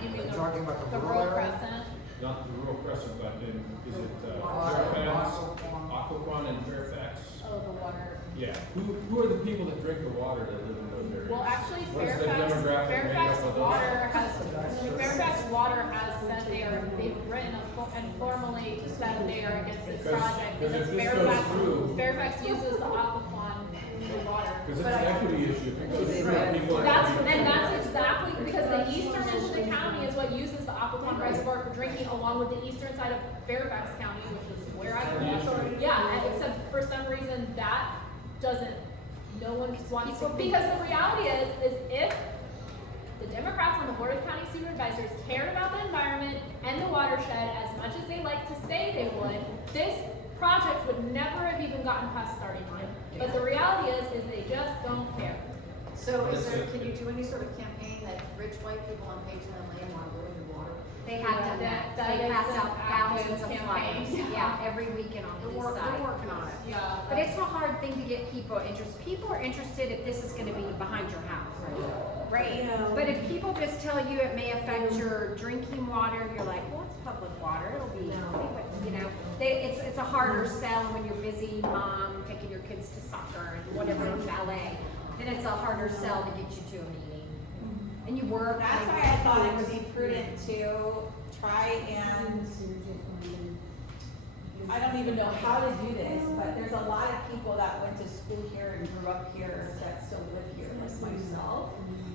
You mean talking about the rural rural area? Crescent? Not the Rural Crescent, but is it Fairfax, Occoquan and Fairfax? Oh, the water. Yeah, who are the people that drink the water that live in those areas? Well, actually, What's the demographic Fairfax makeup of Water has said they've written and formally said they are against this project because if this Fairfax, goes through, Fairfax uses the Occoquan water. because it's an equity issue. If it goes through, people are That's gonna be- exactly because the eastern end of the county is what uses the Occoquan Reservoir for drinking, along with the eastern side of Fairfax County, which is where I grew up. Yeah, and except for some reason that no one wants to, because the reality is if the Democrats on the Board of County Supervisors cared about the environment and the watershed as much as they like to say they would, this project would never have even gotten past starting line. But the reality is they just don't care. So can you do any sort of campaign that rich white people on Pageland Lane want to go into water? They have done that. That They is pass an out thousands of active flyers, campaign. yeah, every weekend on the They're east side. working on it. Yeah. But it's a hard thing to get people interested. People are interested if this is gonna be behind your house. Right. But if people just tell you it may affect your drinking water, you're like, well, it's public water, it'll be, you know. It's a harder sell when you're busy, mom, taking your kids to soccer and whatever, ballet. Then it's a harder sell to get you to a meeting. And you work. That's why I thought it would be prudent to try and, I don't even know how to do this, but there's a lot of people that went to school here and grew up here that still live here, like myself,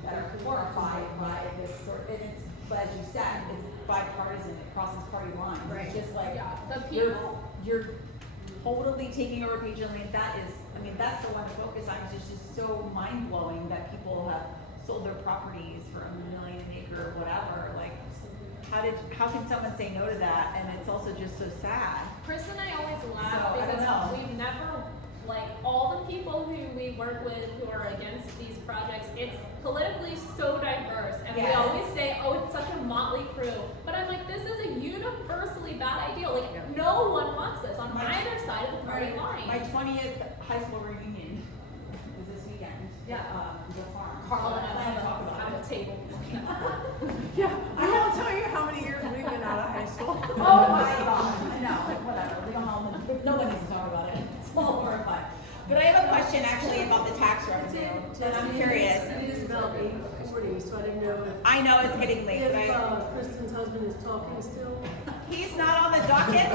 that are horrified by this sort, and it's, but as you said, it's bipartisan, it crosses party lines. It's just like, The you're totally taking over Patriot Lane. That is, I mean, that's the one to focus on. It's just so mind blowing that people have sold their properties for $1 million an acre or whatever. Like, how can someone say no to that? And it's also just so sad. Chris and I always laugh So, I don't because know. we've never, like, all the people who we work with who are against these projects, it's politically so diverse. And we Yes. always say, oh, it's such a motley crew. But I'm like, this is a universally bad idea. Like, no one wants this on either side of the party line. My 20th high school reunion was this weekend. Yeah. The farm. Carl and I I don't talk about have it. a table. Yeah, I won't tell you how many years we've been out of high school. Oh my God, I know, whatever, we don't all, no one needs to talk about it, it's all horrified. But I have a question actually about the tax revenue, and I'm curious. It is about 8:40, so I didn't know if. I know it's getting late, but If Kristen's husband is talking still. he's not on the docket.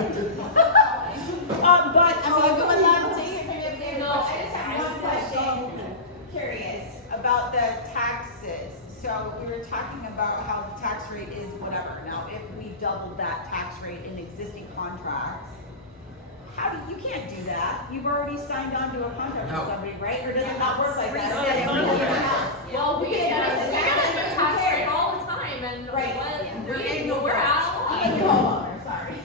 But I mean, we would love to hear from you. No, I just have one question, curious about the taxes. So we were talking about how the tax rate is whatever. Now, if we doubled that tax rate in existing contracts, you can't do that. You've already signed on to a contract with somebody, right? Or does it not work like that? Well, we can get a increase the tax tax rate rate. all the time, and Right. we're out of line. Homeowner, sorry.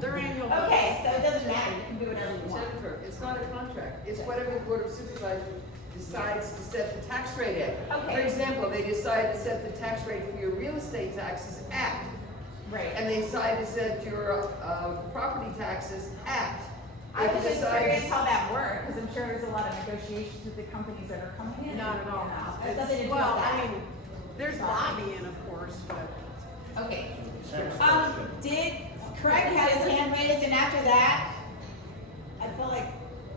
Their annual. Okay, so it doesn't matter, you can do whatever you want. Jennifer, it's not a contract, it's whatever the Board of Supervisors decides to set the tax rate at. Okay. For example, they decide to set the tax rate for your real estate taxes at. Right. And they decide to set your, property taxes at. I They was just decide- curious how that worked, because I'm sure there's a lot of negotiations with the companies that are coming in. Not at all. There's nothing to do with Well, that. I mean, there's lobbying, of course, but. Okay. Did Craig had his hand raised, and after that, I feel like,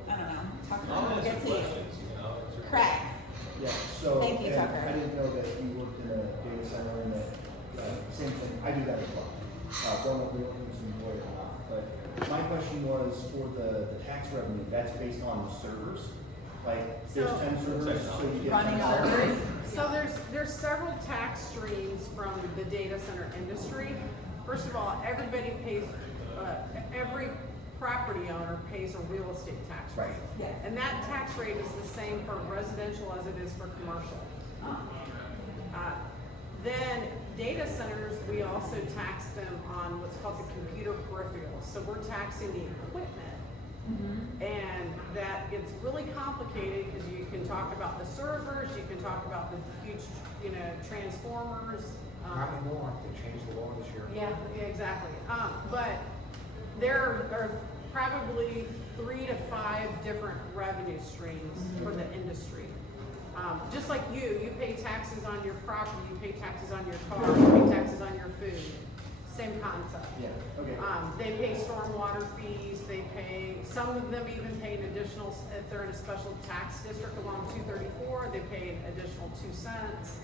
I don't know, we'll get to you. Craig. Yeah, so, Thank you, and Tucker. I didn't know that you worked in a data center and that, same thing, I do that as well. Don't know if we're using lawyer or not, but my question was for the tax revenue, that's based on servers? Like, there's So- 10 servers, so you get Running 10 servers? So there's several tax streams from the data center industry. First of all, everybody pays, every property owner pays a real estate tax rate. Right. Yes. And that tax rate is the same for residential as it is for commercial. Then data centers, we also tax them on what's called the computer peripherals. So we're taxing the equipment. And that gets really complicated because you can talk about the servers, you can talk about the huge, transformers. Not anymore, they changed the law this year. Yeah, exactly. But there are probably 3 to 5 different revenue streams for the industry. Just like you pay taxes on your property, you pay taxes on your car, you pay taxes on your food. Same concept. Yeah, okay. They pay stormwater fees, they pay, some of them even pay an additional, if they're in a special tax district along 234, they pay an additional 2 cents.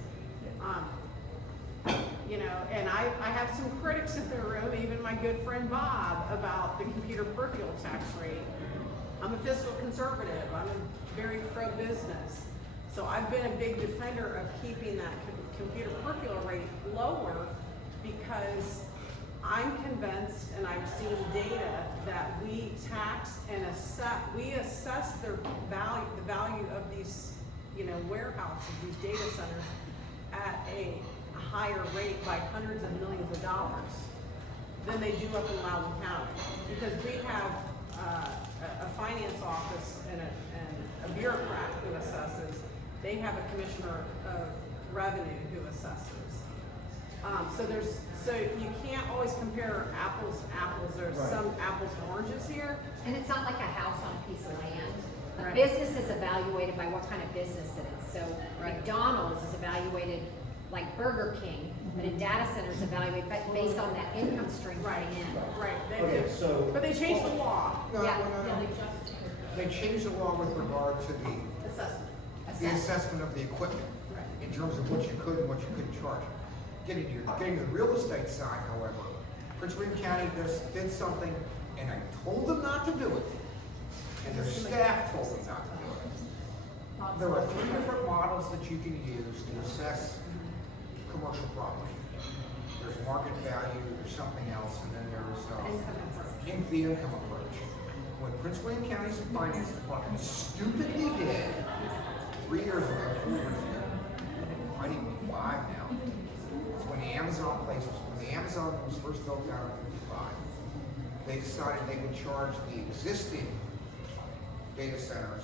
And I have some critics in the room, even my good friend Bob, about the computer peripheral tax rate. I'm a fiscal conservative, I'm a very pro-business. So I've been a big defender of keeping that computer peripheral rate lower because I'm convinced, and I've seen data, that we tax and assess their value, the value of these, warehouses, these data centers at a higher rate by hundreds of millions of dollars than they do up in Loudoun County. Because we have a finance office and a bureaucrat who assesses. They have a commissioner of revenue who assesses. So you can't always compare apples to apples. There's Right. some apples to oranges here. And it's not like a house on a piece of land. A Right. business is evaluated by what kind of business it is. So McDonald's is evaluated like Burger King, but a data center is evaluated based on that income stream coming in. Right. Okay, so. But they changed the law. No, Yeah. no, no. They changed the law with regard to the assessment of the equipment, in terms of what you could and what you couldn't charge. Getting to the real estate side, however, Prince William County did something, and I told them not to do it, and their staff told them not to do it. There are 3 different models that you can use to assess commercial property. There's market value, there's something else, and then there's the income approach. What Prince William County's Finance Department stupidly did 3 years ago, 4 years ago, might even be 5 now, is when the Amazon was first built out in 55, they decided they would charge the existing data centers,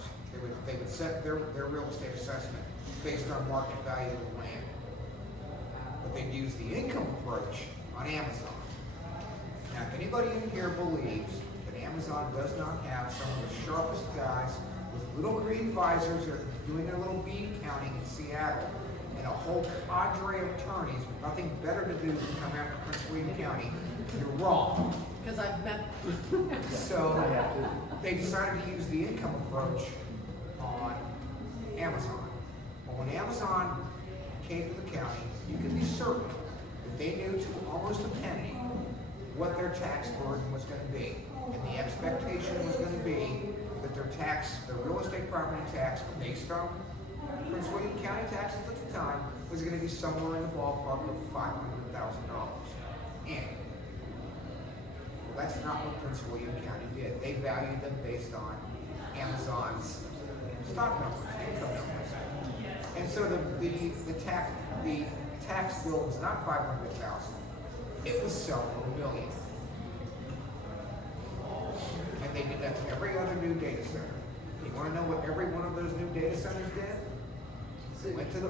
they would set their real estate assessment based on market value of the land. But they'd use the income approach on Amazon. Now, if anybody in here believes that Amazon does not have some of the sharpest guys with little green visors that are doing their little bean counting in Seattle, and a whole cadre of attorneys with nothing better to do than come after Prince William County, you're wrong. Because I've met. So they decided to use the income approach on Amazon. But when Amazon came to the county, you can be certain that they knew to almost a penny what their tax burden was going to be. And the expectation was going to be that their real estate property tax based on Prince William County taxes at the time was going to be somewhere in the ballpark of $500,000 annually. Well, that's not what Prince William County did. They valued them based on Amazon's stock numbers, income numbers. And so the tax bill was not $500,000. It was several million. And they did that to every other new data center. You want to know what every one of those new data centers did? They went to the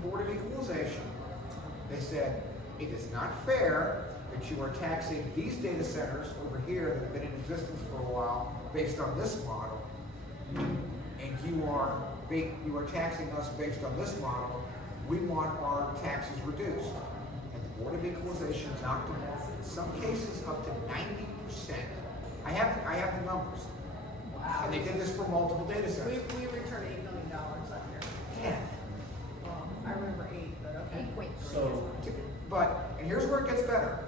Board of Equalization. They said, it is not fair that you are taxing these data centers over here that have been in existence for a while based on this model, and you are taxing us based on this model. We want our taxes reduced. And the Board of Equalization knocked them off, in some cases up to 90%. I have the numbers. Wow. And they did this for multiple data centers. We returned $8 million that year. 10. Well, I remember 8, but okay. And here's where it gets better.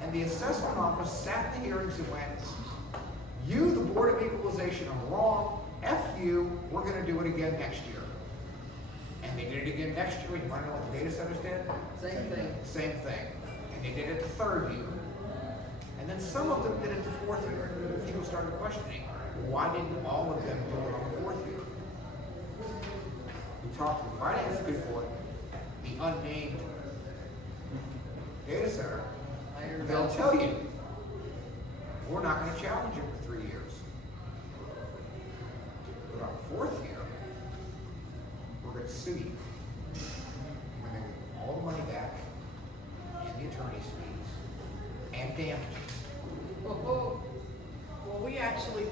And the assessment office sat in the hearings and went, you, the Board of Equalization, are wrong. F you, we're going to do it again next year. And they did it again next year. And you want to know what the data centers did? Same thing. Same thing. And they did it the 3rd year. And then some of them did it the 4th year. And people started questioning, why didn't all of them do it on the 4th year? You talk to the finance people at the unnamed data center, they'll tell you, we're not going to challenge it for 3 years. But on the 4th year, we're going to sue you. We're going to get all the money back, and the attorney's fees, and damages. Well, we actually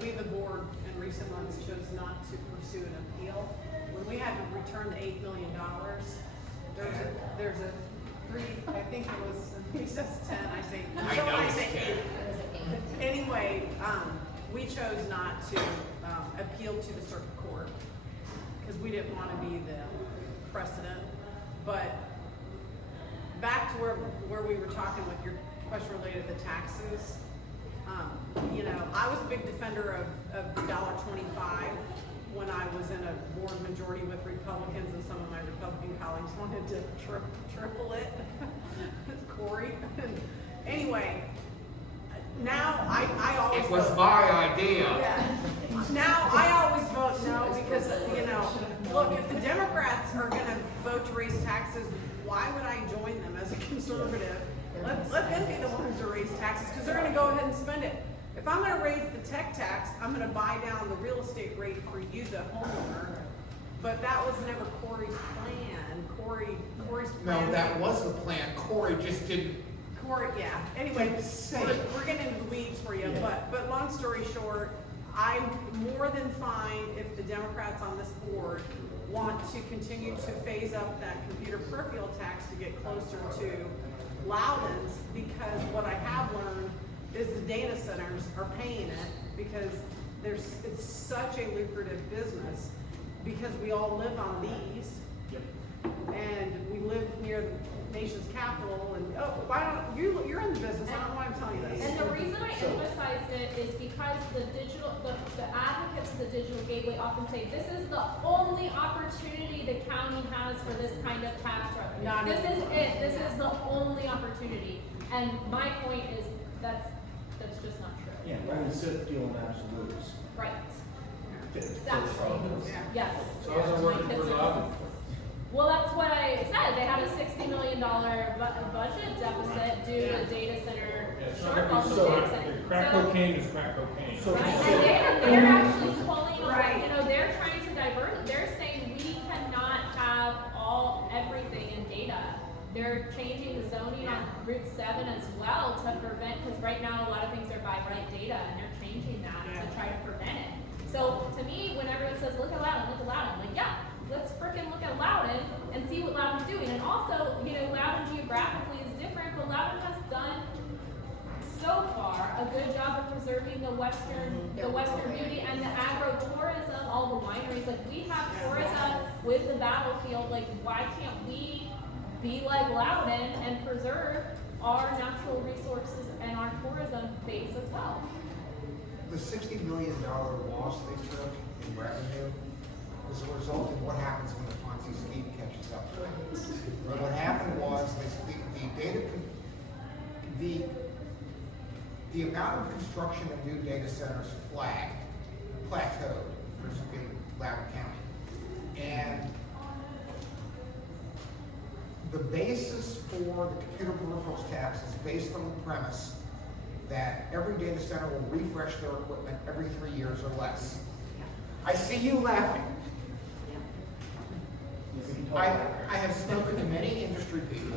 we the board in recent months chose not to pursue an appeal. When we had to return the $8 million, there's a 3, I think it was, he says 10, I say 8. Anyway, we chose not to appeal to the circuit court because we didn't want to be the precedent. But back to where we were talking with your question related to taxes, I was a big defender of $1.25 when I was in a board majority with Republicans, and some of my Republican colleagues wanted to triple it. Corey. Anyway, now I always It was vote. my idea. Yeah. Now I always vote no because look, if the Democrats are going to vote to raise taxes, why would I join them as a conservative? Let them be the ones to raise taxes because they're going to go ahead and spend it. If I'm going to raise the tech tax, I'm going to buy down the real estate rate for you, the homeowner, but that was never Corey's plan. Corey's plan. No, that was the plan. Corey just didn't. Corey, yeah. Anyway, Say we're, it. we're getting into the weeds for you, Yeah. but long story short, I'm more than fine if the Democrats on this board want to continue to phase up that computer peripheral tax to get closer to Loudon's, because what I have learned is the data centers are paying it because it's such a lucrative business, because we all live on these. And we live near the nation's capital, and why don't you're in the business? I don't know why I'm telling you this. And the reason I emphasized it is because the advocates of the digital gateway often say this is the only opportunity the county has for this kind of tax revenue. This is it. This is the only opportunity. And my point is that's just not true. Yeah, only Sith deal in absolutes. Right. Exactly. Yes. So how's it working for Loudon? Well, that's what I said. They had a $60 million budget deficit due to data center shortfall. Crack cocaine is crack cocaine. Right? And they're actually pulling, they're trying to divert it. They're saying we cannot have everything in data. They're changing the zoning on Route 7 as well to prevent, because right now a lot of things are by right data, and they're changing that to try to prevent it. So to me, when everyone says, look at Loudon, I'm like, yeah, let's frickin' look at Loudon and see what Loudon's doing. And also, Loudon geographically is different, but Loudon has done so far a good job of preserving the western beauty and the agro-tourism, all the wineries. Like, we have tourism with the battlefield. Like, why can't we be like Loudon and preserve our natural resources and our tourism base as well? The $60 million loss they took in revenue was a result of what happens when the Ponzi scheme catches up to it. What happened was the amount of construction of new data centers plateaued, particularly in Loudoun County. And the basis for the computer peripherals tax is based on the premise that every data center will refresh their equipment every 3 years or less. I see you laughing. I have spoken to many industry people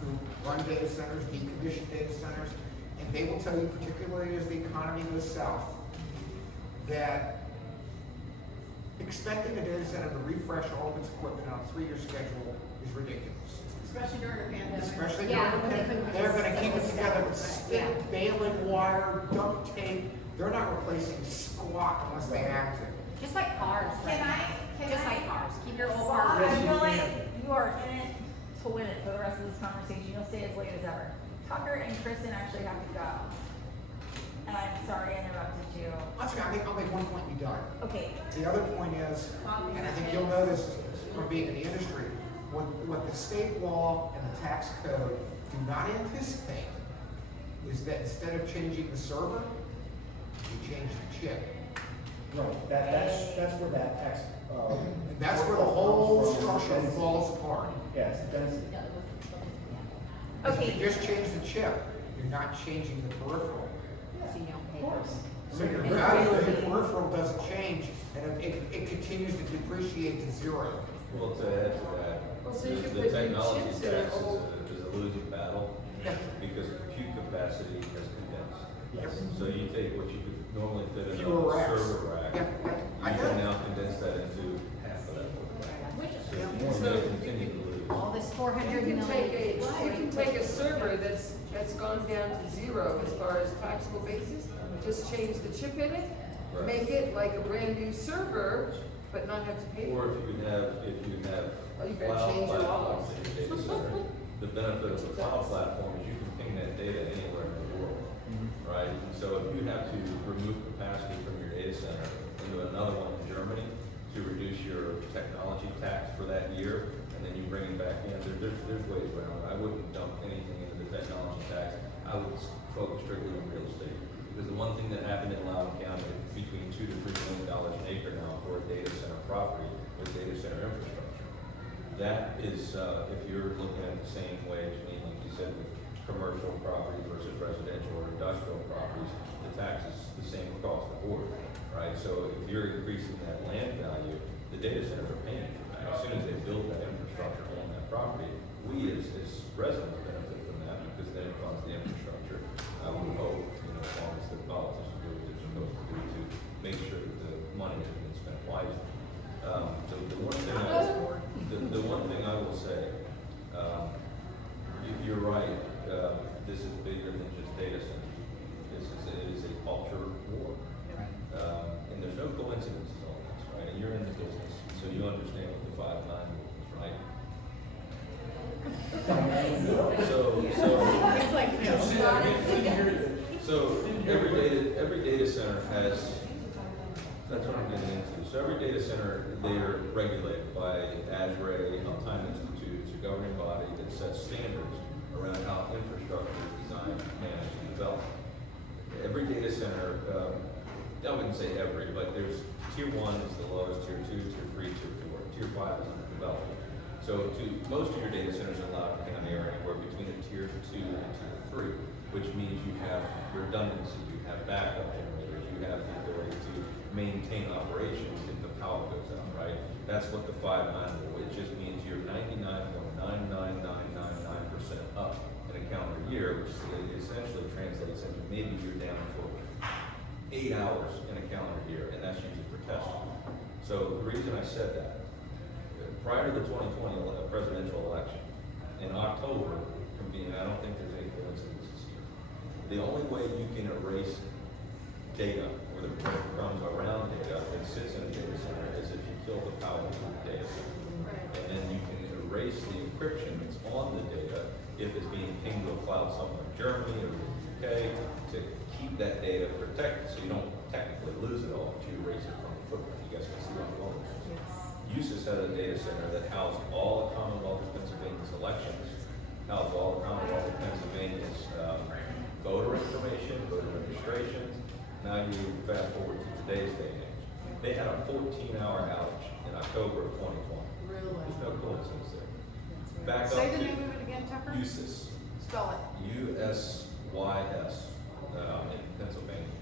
who run data centers, decommission data centers, and they will tell you, particularly as the economy goes south, that expecting a data center to refresh all of its equipment on a 3-year schedule is ridiculous. Especially during a pandemic. Especially during a pandemic. They're going to keep it together with stick, baling wire, duct tape. They're not replacing squat unless they have to. Just like cars. Like cars. Keep your old Bob, car. I feel like you are in it to win it for the rest of this conversation. You'll stay as late as ever. Tucker and Kristen actually have to go. And I'm sorry I interrupted you. I'll make one point and be done. Okay. The other point is, and I think you'll notice from being in the industry, what the state law and the tax code do not anticipate is that instead of changing the server, you change the chip. Right, that's where that tax. That's where the whole structure falls apart. Yes, density. If you just change the chip, you're not changing the peripheral. So you don't pay those. So your value of your peripheral doesn't change, and it continues to depreciate to zero. Well, to add to that, the technology tax is a losing battle because compute capacity has condensed. So you take what you could normally fit in a server rack, you can now condense that into half of that. So you're going to continue to lose. All this 400 You million. can take a server that's gone down to zero as far as taxable basis, just change the chip in it, make it like a brand new server, but not have to pay for Or it. if you have You gotta cloud change your platforms laws. in your data center, the benefit of the cloud platform is you can ping that data anywhere in the world, right? So if you have to remove capacity from your data center into another one in Germany to reduce your technology tax for that year, and then you bring it back in, there's ways around it. I wouldn't dump anything into the technology tax. I would focus strictly on real estate. Because the one thing that happened in Loudoun County, between $2 to $3 million an acre now for a data center property with data center infrastructure. That is, if you're looking at the same way, Janine, like you said, with commercial property versus residential or industrial properties, the tax is the same across the board, right? So if you're increasing that land value, The data centers are paying for that. As soon as they build that infrastructure on that property, we as residents benefit from that because then it funds the infrastructure. I would hope, as long as the politicians do what they're supposed to do to make sure that the money is being spent wisely. The one thing I will say, you're right, this is bigger than just data centers. It is a culture war. And there's no coincidences on this, right? And you're in the business, so you understand what the 5-9 rules, right? So every data center has, that's what I'm getting into. So every data center, they're regulated by ASRE, Time Institute. It's a governing body that sets standards around how infrastructure is designed, managed, and developed. Every data center, I wouldn't say every, but there's tier 1 is the lowest, tier 2, tier 3, tier 4, tier 5 is under development. So most of your data centers are allowed to kind of area anywhere between a tier 2 and tier 3, which means you have redundancy, you have backup generators, you have the ability to maintain operations if the power goes out, right? That's what the 5-9 rule, it just means you're 99.99999% up in a calendar year, which essentially translates into maybe you're down for 8 hours in a calendar year, and that's usually for testing. So the reason I said that, prior to the 2020 presidential election, in October, convened, I don't think there's any coincidences here. The only way you can erase data, or the breadcrumbs around data that sits in a data center, is if you kill the power of the data center. And then you can erase the encryption that's on the data if it's being pinged to a cloud somewhere in Germany or the UK to keep that data protected so you don't technically lose it all, but you erase it from the footprint. You guys can see what I'm going with. USIS had a data center that housed all the Commonwealth of Pennsylvania's elections, housed all the Commonwealth of Pennsylvania's voter information, voter registrations. Now you fast forward to today's day and age. They had a 14-hour outage in October of 2020. Really? There's no coincidence there. Back up Say to the name of it again, Tucker? USIS. Spell it. USYS in Pennsylvania.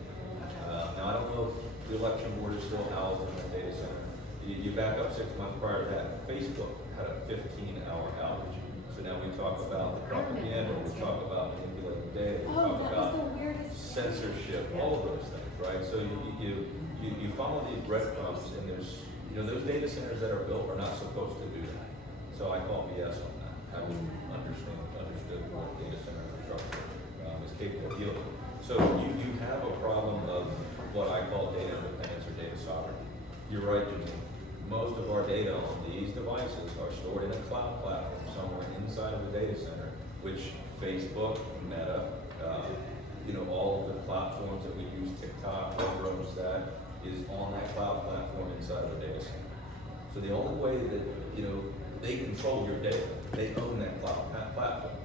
Now I don't know if the election board is still housed in that data center. You back up 6 months prior to that, Facebook had a 15-hour outage. So now we talk about the propaganda, we talk about manipulating data, we talk about censorship, all of those things, right? So you follow these breadcrumbs, and there's, those data centers that are built are not supposed to do that. So I call BS on that. I would understood what data center infrastructure is capable of dealing with. So you have a problem of what I call data independence or data sovereignty. You're right, Janine. Most of our data on these devices are stored in a cloud platform somewhere inside of a data center, which Facebook, Meta, all of the platforms that we use, TikTok, Roblox, that is on that cloud platform inside of a data center. So the only way that, they control your data, they own that cloud platform.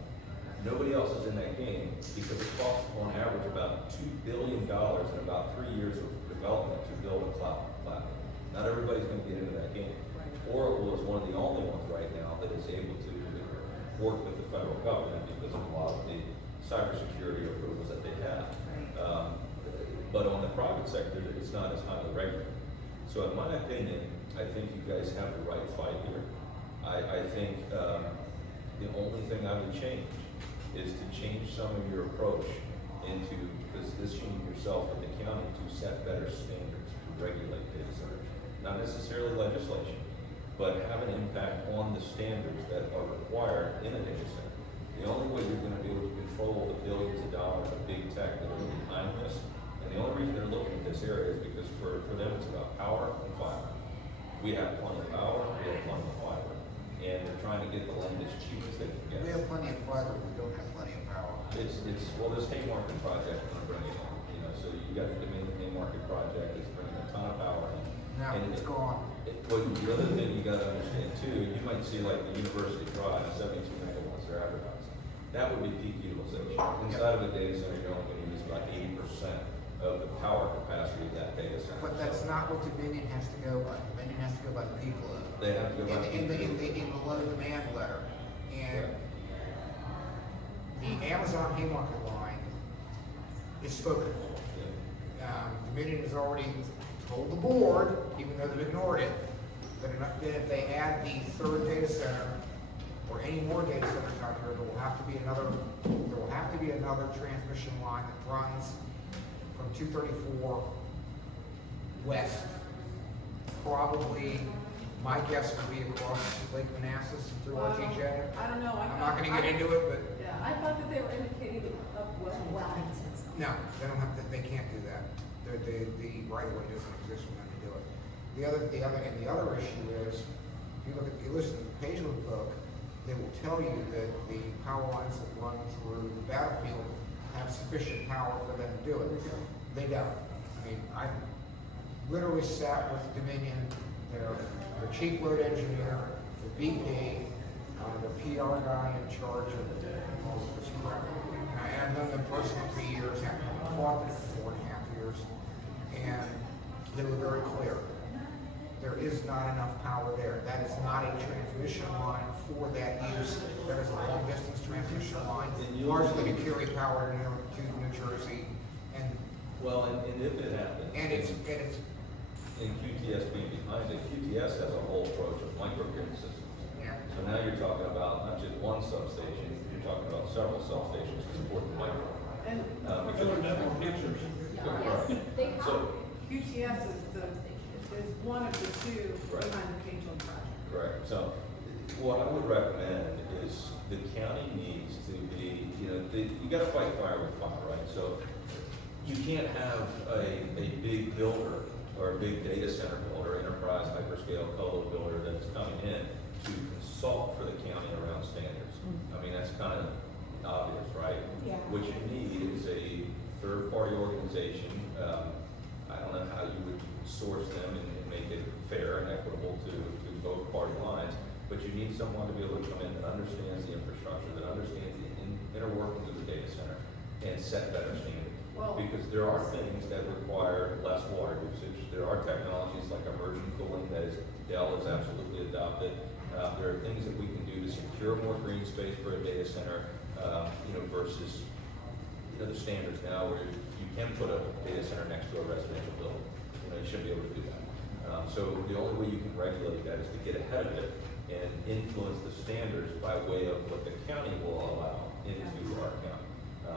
Nobody else is in that game because it costs on average about $2 billion in about 3 years of development to build a cloud platform. Not everybody's going to get into that game. Oracle is one of the only ones right now that is able to work with the federal government because of a lot of the cybersecurity approvals that they have. But on the private sector, it's not as highly regulated. So in my opinion, I think you guys have the right fight here. I think the only thing I would change is to change some of your approach into positioning yourself in the county to set better standards to regulate data centers. Not necessarily legislation, but have an impact on the standards that are required in a data center. The only way you're going to be able to control the billions of dollars of big tech that are behind this, and the only reason they're looking at this area is because for them it's about power and fiber. We have plenty of power, we have plenty of fiber, and they're trying to get the land as cheap as they can get. We have plenty of fiber, we don't have plenty of power. Well, this Haymarket project is going to bring it on, so you got the Dominion Haymarket project that's bringing a ton of power in. Now it's gone. But the other thing you got to understand too, you might see like the University Drive, 72 megawatts they're advertising. That would be peak utilization. Inside of a data center, you're only going to use about 80% of the power capacity of that data center. But that's not what Dominion has to go by. Dominion has to go by the people. They have to go by in the low demand letter. And the Amazon Haymarket line is spoken for. Dominion has already told the board, even though they've ignored it, that if they add the third data center, or any more data centers out here, there will have to be another transmission line that runs from 234 west. Probably, my guess would be across Lake Manassas and through RTJ. I don't know. I'm not gonna get into it, but Yeah, I thought that they were indicating up Wellington. no, they don't have to, they can't do that. The right of way doesn't exist for them to do it. The other issue is, if you listen to the Pageland book, they will tell you that the power lines that run through the battlefield have sufficient power for them to do it. They don't. I mean, I literally sat with Dominion, their chief load engineer, the VP, the PR guy in charge of all of this crap. And I have known them personally for years, having fought them for 4.5 years, and they were very clear. There is not enough power there. That is not a transmission line for that use. That is a long distance transmission line, largely to carry power to New Jersey. And if it happens. And it's and QTS being behind it, QTS has a whole approach of microgrid systems. Yeah. So now you're talking about not just one substation, you're talking about several substations to support the micro. And network pictures. So, QTS is one of the two behind the Pageland project. correct. So what I would recommend is the county needs to be, you gotta fight fire with fire, right? So you can't have a big builder or a big data center builder, enterprise, hyperscale, colo builder that's coming in to consult for the county around standards. I mean, that's kind of obvious, right? Yeah. What you need is a third-party organization. I don't know how you would source them and make it fair and equitable to both party lines, but you need someone to be able to come in that understands the infrastructure, that understands the inner workings of the data center, and set better standards. Because there are things that require less water usage. There are technologies like immersion cooling that Dell has absolutely adopted. There are things that we can do to secure more green space for a data center, versus the standards now where you can put a data center next to a residential building. You shouldn't be able to do that. So the only way you can regulate that is to get ahead of it and influence the standards by way of what the county will allow into our county.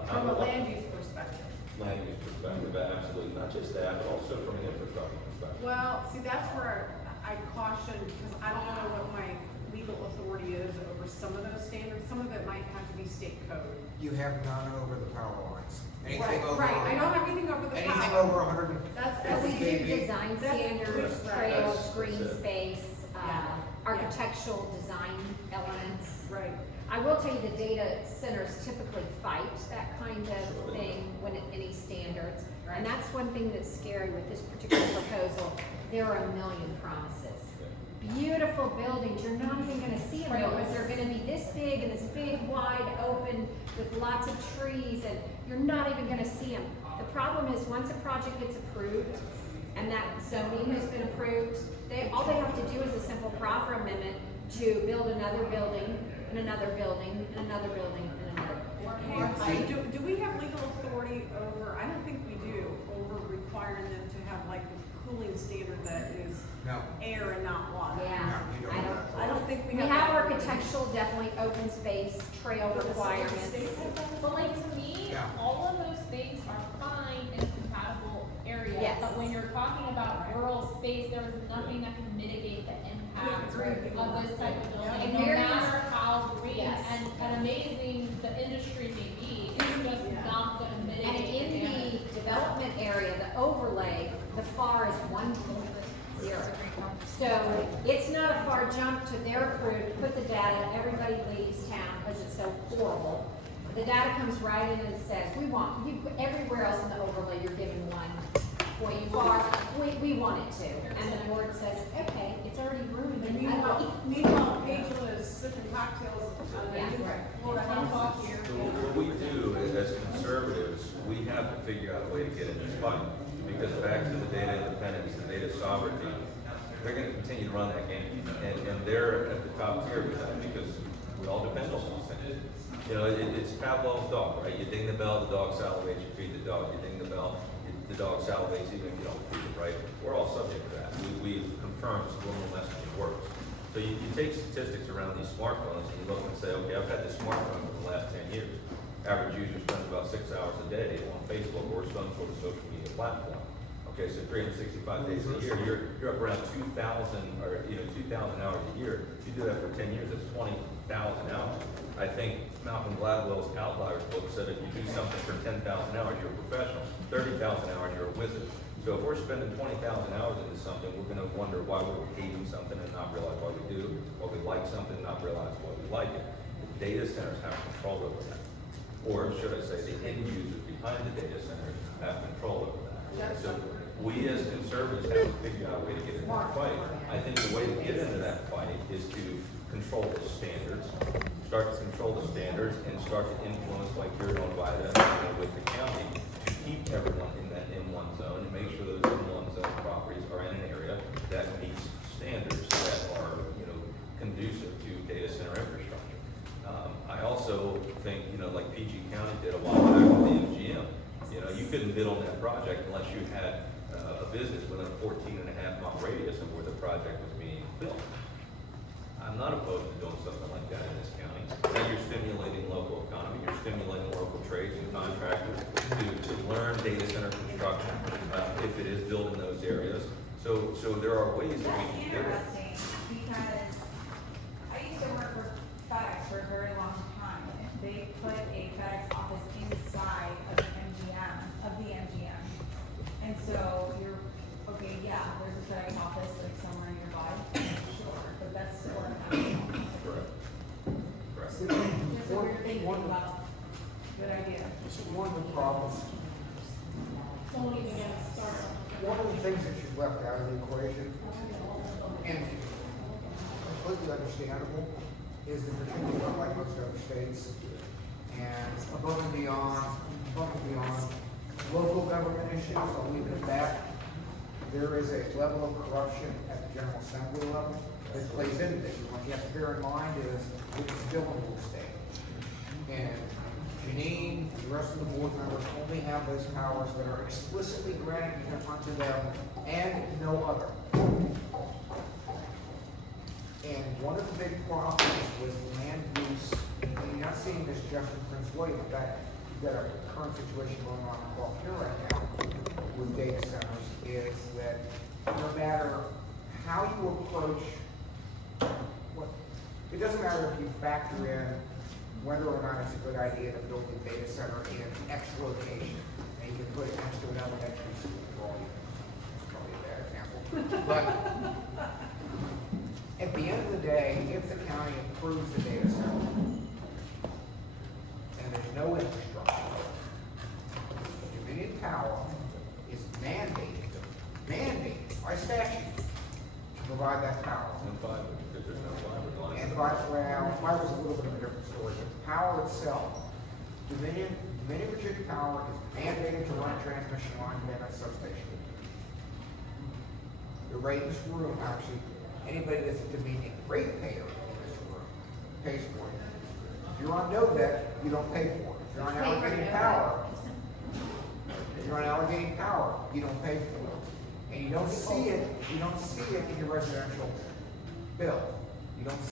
From a land use perspective. Land use perspective, absolutely. Not just that, but also from an infrastructure perspective. Well, see, that's where I caution, because I don't know what my legal authority is over some of those standards. Some of it might have to be state code. You have none over the power lines. Right, I don't have anything over the power. Anything over 100. But we do design standards, trails, green space, architectural design elements. Right. I will tell you the data centers typically fight that kind of thing when any standards. And that's one thing that's scary with this particular proposal. There are a million promises. Beautiful buildings, you're not even gonna see them because they're gonna be this big and this big, wide open with lots of trees, and you're not even gonna see them. The problem is once a project gets approved and that zoning has been approved, all they have to do is a simple proffer amendment to build another building and another building and another building and another building. Do we have legal authority over, I don't think we do, over requiring them to have like a cooling standard that is air and not water? Yeah, I don't think we have architectural, definitely open space, trail requirements. But like to me, all of those things are fine in compatible areas. Yes. But when you're talking about rural space, there is nothing that can mitigate the impact of this type of building. No matter how green and amazing the industry may be, it's just not going to mitigate. And in the development area, the overlay, the FAR is 1.0. So it's not a far jump to their approved, put the data, everybody leaves town because it's so horrible. The data comes right in and it says, we want, you everywhere else in the overlay, you're giving 1 FAR, we want it to. And the board says, okay, it's already ruined. Meanwhile, Pageland is sipping cocktails on the Florida House here. So what we do is, as conservatives, we have to figure out a way to get in this fight. Because back to the data independence, the data sovereignty, they're going to continue to run that game. And they're at the top tier with that because we all depend on those things. It's Pavlov's dog, right? You ding the bell, the dog salivates, you feed the dog. You ding the bell, the dog salivates even if you don't feed it, right? We're all subject to that. We've confirmed subliminal messaging works. So you take statistics around these smartphones and you look and say, okay, I've had this smartphone for the last 10 years. Average user spends about 6 hours a day on Facebook or some sort of social media platform. Okay, so 365 days a year, you're up around 2,000 or 2,000 hours a year. If you do that for 10 years, that's 20,000 hours. I think Malcolm Gladwell's Outliers book said if you do something for 10,000 hours, you're a professional. 30,000 hours, you're a wizard. So if we're spending 20,000 hours into something, we're going to wonder why we're hating something and not realize why we do, why we like something and not realize why we like it. The data centers have control over that. Or should I say the end users behind the data centers have control over that. So we as conservatives have to figure out a way to get into that fight. I think the way to get into that fight is to control the standards, start to control the standards and start to influence like you're doing by them with the county to keep everyone in that M1 zone and make sure those M1 zone properties are in an area that meets standards that are conducive to data center infrastructure. I also think, like PG County did a while back with the MGM, you couldn't bid on that project unless you had a business within a 14.5-mile radius of where the project was being built. I'm not opposed to doing something like that in this county. Now you're stimulating local economy, you're stimulating local trades and contractors to learn data center construction if it is built in those areas. So there are ways that we can do it. Interesting, because I used to work for FedEx for a very long time. They put a FedEx office inside of the MGM. And so you're, okay, yeah, there's a FedEx office like somewhere nearby, sure, but that's still an actual. Correct. Just what we're thinking about. Good idea. One of the problems, Don't even get us started. one of the things that you left out of the equation, and completely understandable, is that Virginia, like most other states, and above and beyond local government issues, I'll leave it at that. There is a level of corruption at the General Assembly level that plays into this. What you have to bear in mind is it's still a little state. And Janine, the rest of the board members only have those powers that are explicitly granted unto them and no other. And one of the big problems with land use, and you're not seeing this just in Prince William, in fact, you've got a current situation going on in Gulf here right now with data centers, is that no matter how you approach, it doesn't matter if you factor in whether or not it's a good idea to build a data center in X location, and you can put it next to an elementary school, for all you know. It's probably a bad example. But at the end of the day, if the county approves the data center, and there's no infrastructure, Dominion Power is mandated by statute to provide that power. And fiber, because there's no fiber line. And fiber's a little bit of a different story, but the power itself, Dominion Virginia Power is mandated to run a transmission line to that substation. The rate in this room, actually, anybody that's a Dominion ratepayer in this room pays for it. If you're on NOVEC, you don't pay for it. If you're on allocating power, you don't pay for it. And you don't see it in your residential bill. You don't